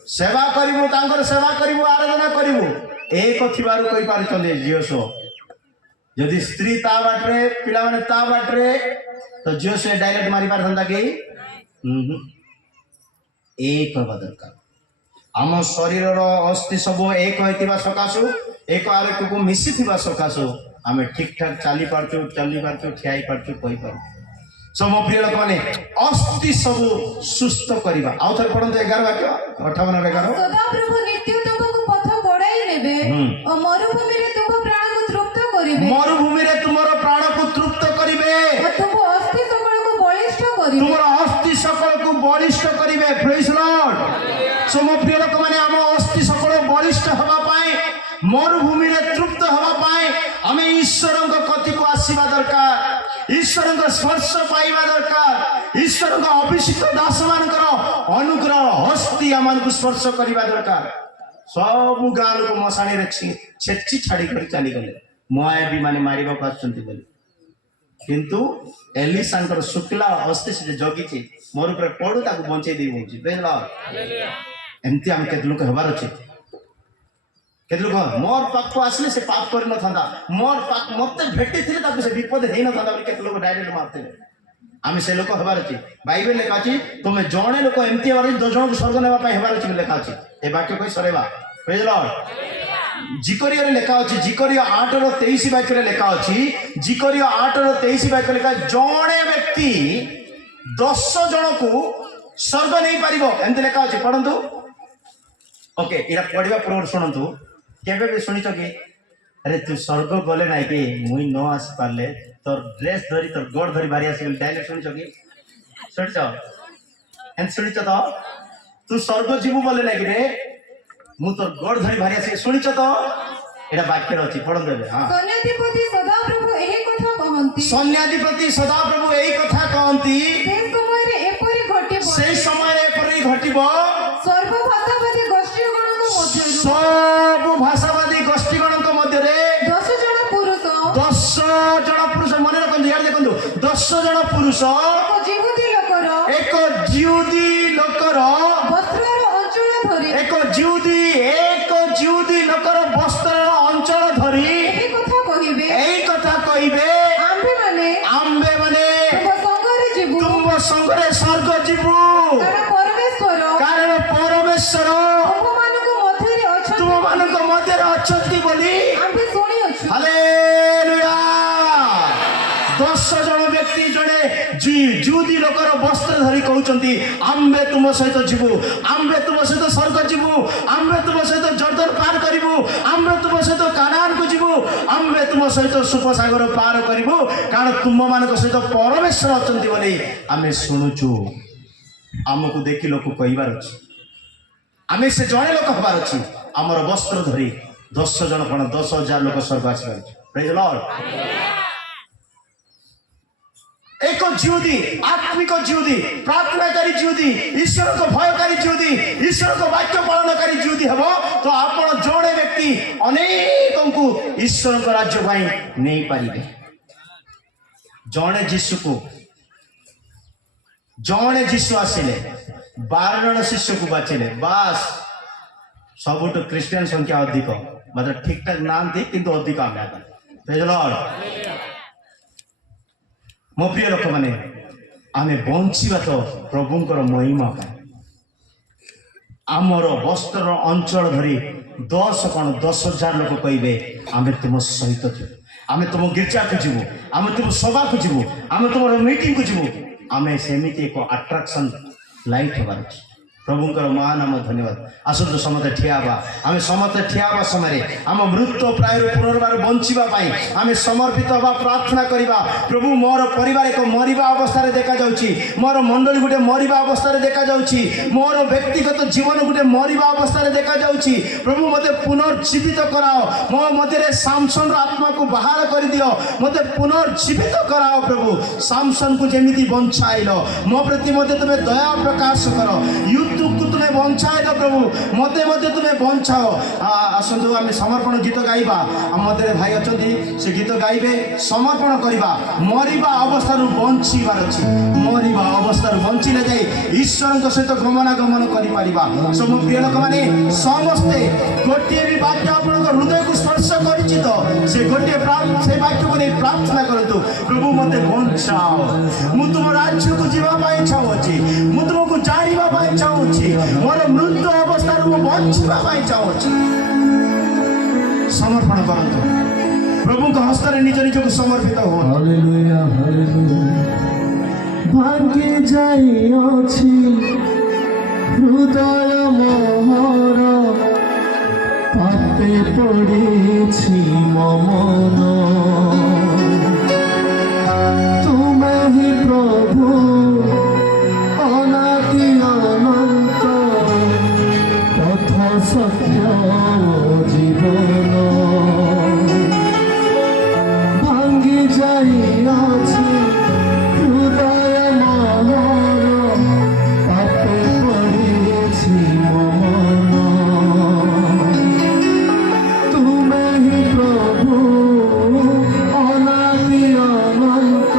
सेवा करिवु तांकर सेवा करिवु आराधना करिवु एक थिबारु कहि पारि चले जियोसो यदि स्त्री ता बाटरे पिला माने ता बाटरे तो जियोसो डायरेक्ट मारि पारथंता कि एक हवा दरकार आम शरीर अस्थि सब एक होइतिबा सकाशु एक आरोग्य को मिसी थिबा सकाशु आम ठीक ठाक चली पार्चु ठिया पार्चु कही पार्चु सब मो प्रिय लोक मैंने अस्थि सब सुस्थ करवा आउ थे पढ़ते 11 वाक्य 58 11 ସଦାପ୍ରଭୁ ନିତ୍ୟ ତୁମକୁ ପଥ ବଢାଇ ନେବେ ଓ ମରୁଭୂମିରେ ତୁମ ପ୍ରାଣକୁ ତୃପ୍ତ କରିବେ मरुभूमि रे तुमर प्राण को तृप्त करिवे ଓ ତୁମ ଅସ୍ଥି ସକଳକୁ ବଳିଷ୍ଠ କରିବେ तुमर अस्थि सकल को बलिष्ठ करिवे प्रेज लॉर्ड सो मो प्रिय लोक माने आम अस्थि सकल बलिष्ठ हवा पाए मरुभूमि रे तृप्त हवा पाए आमे ईश्वरक कथि को आसीबा दरकार ईश्वरक स्पर्श पाइबा दरकार ईश्वरक अभिषिक्त दास मानकर अनुग्रह हस्ती आमान को स्पर्श करिबा दरकार सब गाँ लोक मशाणी रे छेची छाड़ी कर चली गले मोआबी माने मारिबा पाछंती बोली किंतु एलिसांकर शुक्ला अस्थि से जगी मोर ऊपर पड़ू ताको बंचै दी होची प्रेज लॉर्ड एमती हम केत लोक हबार अछि केत लोक मोर पाप को आसले से पाप कर न थांदा मोर पाप मते भेटी थिले ताको से विपद हेई न थांदा केत लोक डायरेक्ट मारते आम से लोक हबार अछि बाइबल लेखा अछि तुमे जणे लोक एमती हबार दो जण को स्वर्ग नेबा पाई हबार अछि लेखा अछि ए वाक्य कोइ सरेबा प्रेज लॉर्ड जिकरिया रे लेखा अछि जिकरिया 8:23 वाक्य रे लेखा अछि जिकरिया 8:23 वाक्य लेखा जणे व्यक्ति 10 जण को स्वर्ग नहीं पारिबो एमती लेखा अछि पढंतु ओके इरा पढिबा पूर्व शुणंतु केबे भी सुनिछ कि अरे तू स्वर्ग गले नाही कि मुई न आस पारले तोर ड्रेस धरी तोर गोड़ धरी बारी आसी डायरेक्ट सुनिछ कि सुनिछ एन सुनिछ तो तू स्वर्ग जीवु बोले नाही रे मु तोर गोड़ धरी बारी आसी सुनिछ तो एटा वाक्य अछि पढन देबे हां ସୈନ୍ୟାଧିପତି ସଦାପ୍ରଭୁ ଏହି କଥା କହନ୍ତି सैन्याधिपति सदाप्रभु एही कथा कहंती ସେ ସମୟରେ ଏପରି ଘଟିବ से समय रे परि घटिबो ସର୍ବଭାଷାବାଦୀ ଗୋଷ୍ଠୀଗଣଙ୍କ ମଧ୍ୟରୁ सब भाषावादी गोष्ठीगणक मध्य रे 10 ଜଣ ପୁରୁଷ 10 जन पुरुष मन रखु यार देखु 10 जन पुरुष ଏକ ଜିହୁଦୀ ଲୋକର एक जिउदी लोकर ବସ୍ତ୍ରର ଅଞ୍ଚଳ ଧରି एक जिउदी लोकर वस्त्र अंचल धरी ଏହି କଥା କହିବେ एई कथा कहिबे ଆମ୍ଭେମାନେ आम्बे माने ତୁମ ସଙ୍ଗରେ ଯିବୁ तुम संगरे स्वर्ग जीवु କାରଣ ପରମେଶ୍ୱର कारण परमेश्वर ତୁମମାନଙ୍କ ମଧ୍ୟରେ ଅଛନ୍ତି तुम मानक मध्य अछंती बोली ଆମ୍ଭେ ଶୁଣିଅଛୁ हालेलुया 10 जन व्यक्ति जड़े जुदी लोकर वस्त्र धरी कहउचंती आम्बे तुम सहित जीवु आम्बे तुम सहित स्वर्ग जीवु आम्बे तुम सहित जर्दन पार करिवु आम्बे तुम सहित कानान को जीवु आम्बे तुम सहित सुपसागर पार करिवु कारण तुम मानक सहित परमेश्वर अछंती बोली आमे सुनुचु आमको देखि लोक कहिबार अछि आमे से जणे लोक हबार अछि हमर वस्त्र धरी 10 जन कोन 10,000 लोक स्वर्ग आसीबार अछि प्रेज लॉर्ड एक जिउदी आत्मिक जिउदी प्रार्थनाकारी जिउदी ईश्वर को भयकारी जिउदी ईश्वर को वाक्य पालनकारी जिउदी हबो तो आपण जोड़े व्यक्ति अनेकों को ईश्वर को राज्य भाई नहीं पारिबे जणे जीशु आसिले 12 जन शिष्य को बाचिले बास सबुठ क्रिश्चियन संख्या अधिक मतलब ठीक ठाक नांती किंतु अधिक आमे प्रेज लॉर्ड मो प्रिय लोक माने आमे बंचिबा तो प्रभुंकर महिमा आमर वस्त्र अंचल धरी 10,000 लोक कहिबे आमे तुम सहित जीवु आमे तुम गिरजा को जीवु आमे तुम सभा को जीवु आमे तुम मीटिंग को जीवु आमे सेमिति एक अट्रैक्शन लाइट हबार प्रभुंकर महानाम धन्यवाद आसतु समते ठियाबा आमे समते ठियाबा समय आम मृत्यु प्राय पुनर्बार बंचिबा पाई आमे समर्पित हवा प्रार्थना करिबा प्रभु मोर परिवार एक मरिबा अवस्था रे देखा जाउची मोर मंडली गुटे मरिबा अवस्था रे देखा जाउची मोर व्यक्तिगत जीवन गुटे मरिबा अवस्था रे देखा जाउची प्रभु मते पुनर्जीवित कराओ मो मध्य रे सामसन आत्मा को बाहर कर दियो मते पुनर्जीवित कराओ प्रभु सामसन को जेमिति बंचाइलो मो प्रति मते तुमे दया प्रकाश करो युद्ध को तुम्हें बंचाए दो प्रभु मते मते तुम्हें बंचाओ आसतु आम समर्पण गीत गाइबा आम मध्य भाई अच्छा से गीत गाइबे समर्पण करवा मरिबा अवस्था बंचार अच्छी मरिबा अवस्था बंचिले जाई ईश्वर सहित गमनागमन कर सब प्रिय लोक मैंने समस्ते गोटे भी वाक्य आप हृदय को स्पर्श कर से गोटे से वाक्य को नहीं प्रार्थना करूँ प्रभु मत बंचाओ मु तुम राज्य को जावाई चाहूँगी मु तुमको जाना चाहूँ मोर मृत्यु अवस्था बंचा चाहूँगी समर्पण करतु ପ୍ରଭୁଙ୍କ ହସ୍ତରେ ନିଜ ନିଜକୁ ସମର୍ପିତ ହୁଅନ୍ତୁ। Hallelujah hallelujah. ଭାଙ୍ଗି ଯାଇଅଛି ହୃଦୟ ମୋହର, ପାପେ ପଡ଼ିଛି ମୋ ମନ। ତୁମେ ହିଁ ପ୍ରଭୁ ଅନାଦି ଅନନ୍ତ, ପଥ ସତ୍ୟ ଜୀବନ। ଭାଙ୍ଗି ଯାଇଅଛି ହୃଦୟ ମୋହର, ପାପେ ପଡ଼ିଛି ମୋ ମନ। ତୁମେ ହିଁ ପ୍ରଭୁ ଅନାଦି ଅନନ୍ତ,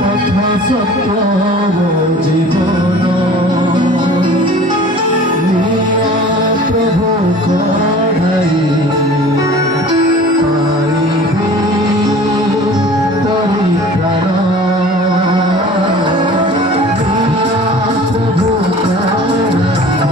ପଥ ସତ୍ୟ ଜୀବନ। ନିଅ ପ୍ରଭୁ କଢ଼ାଇ ପାଇବି ପରିତ୍ରାଣ। ନିଅ ପ୍ରଭୁ କଢ଼ାଇ ପାଇବି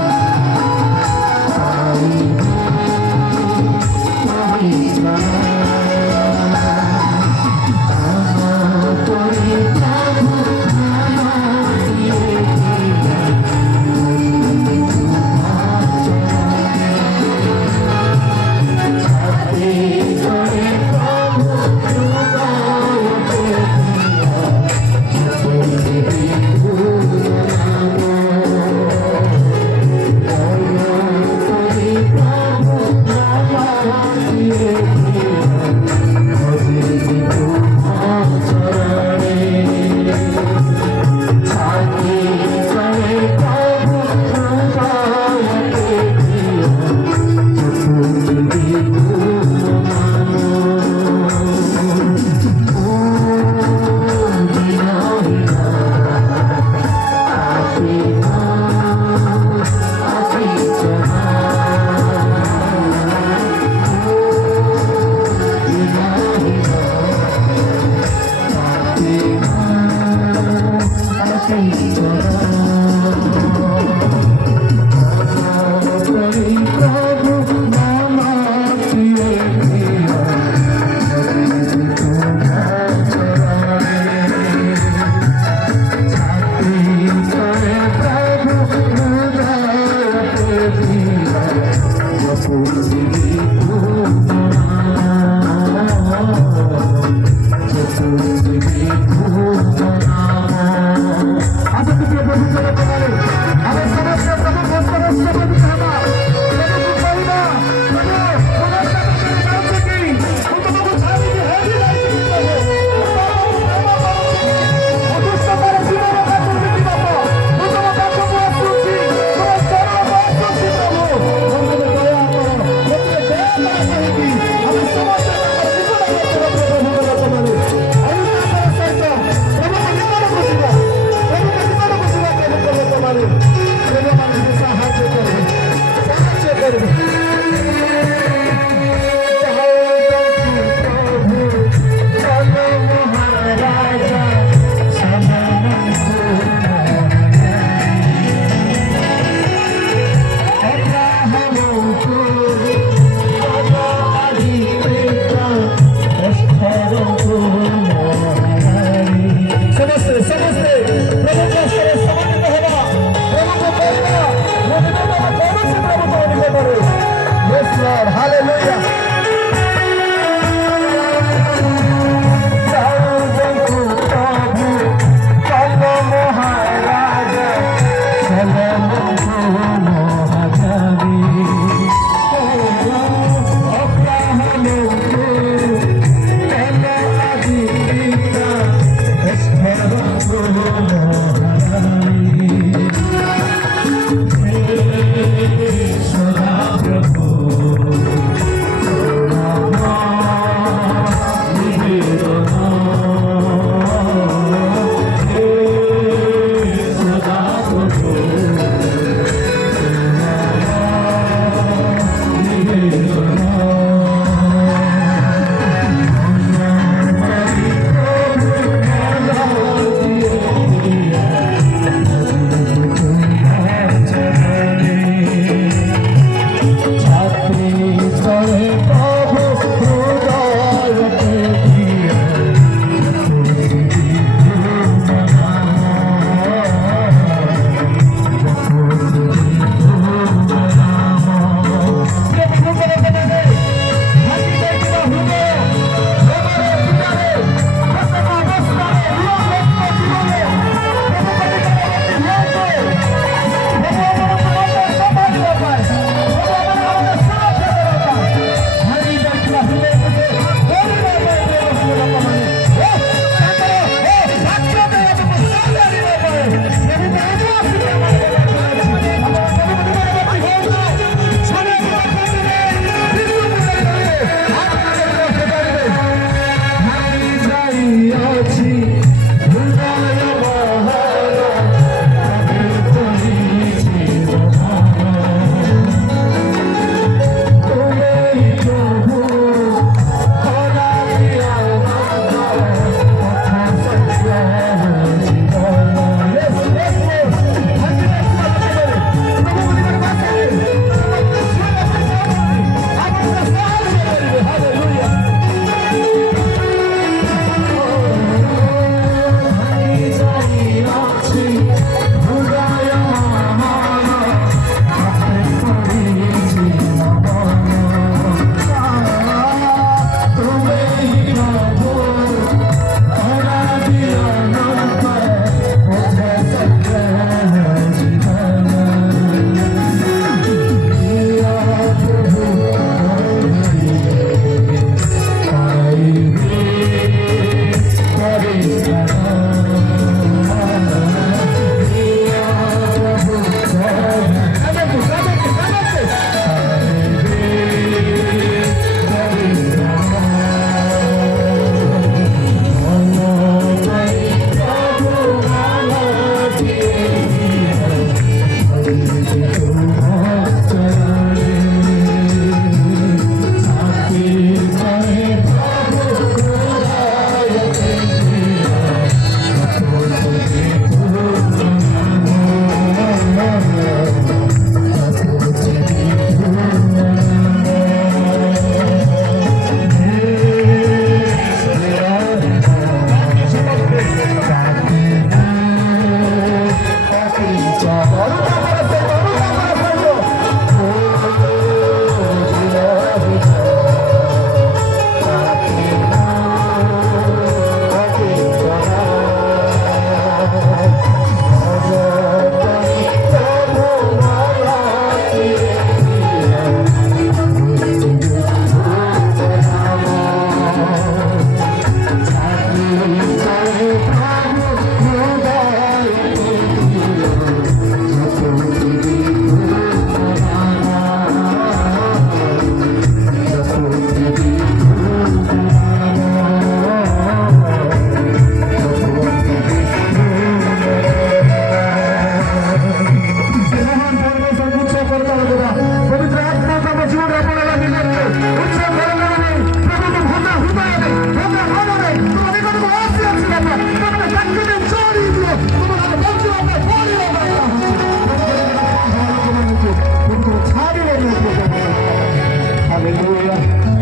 Hallelujah.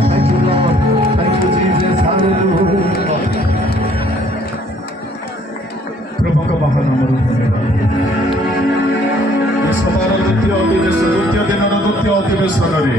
Thank you, Lord. Thank you, Jesus. Hallelujah. प्रभुଙ୍କ ମହାନାମରୁ ଧନ୍ୟବାଦ। ଏ ସଭାର ଦ୍ୱିତୀୟ ଦିନର ଦ୍ୱିତୀୟ ଅଧିବେଶନରେ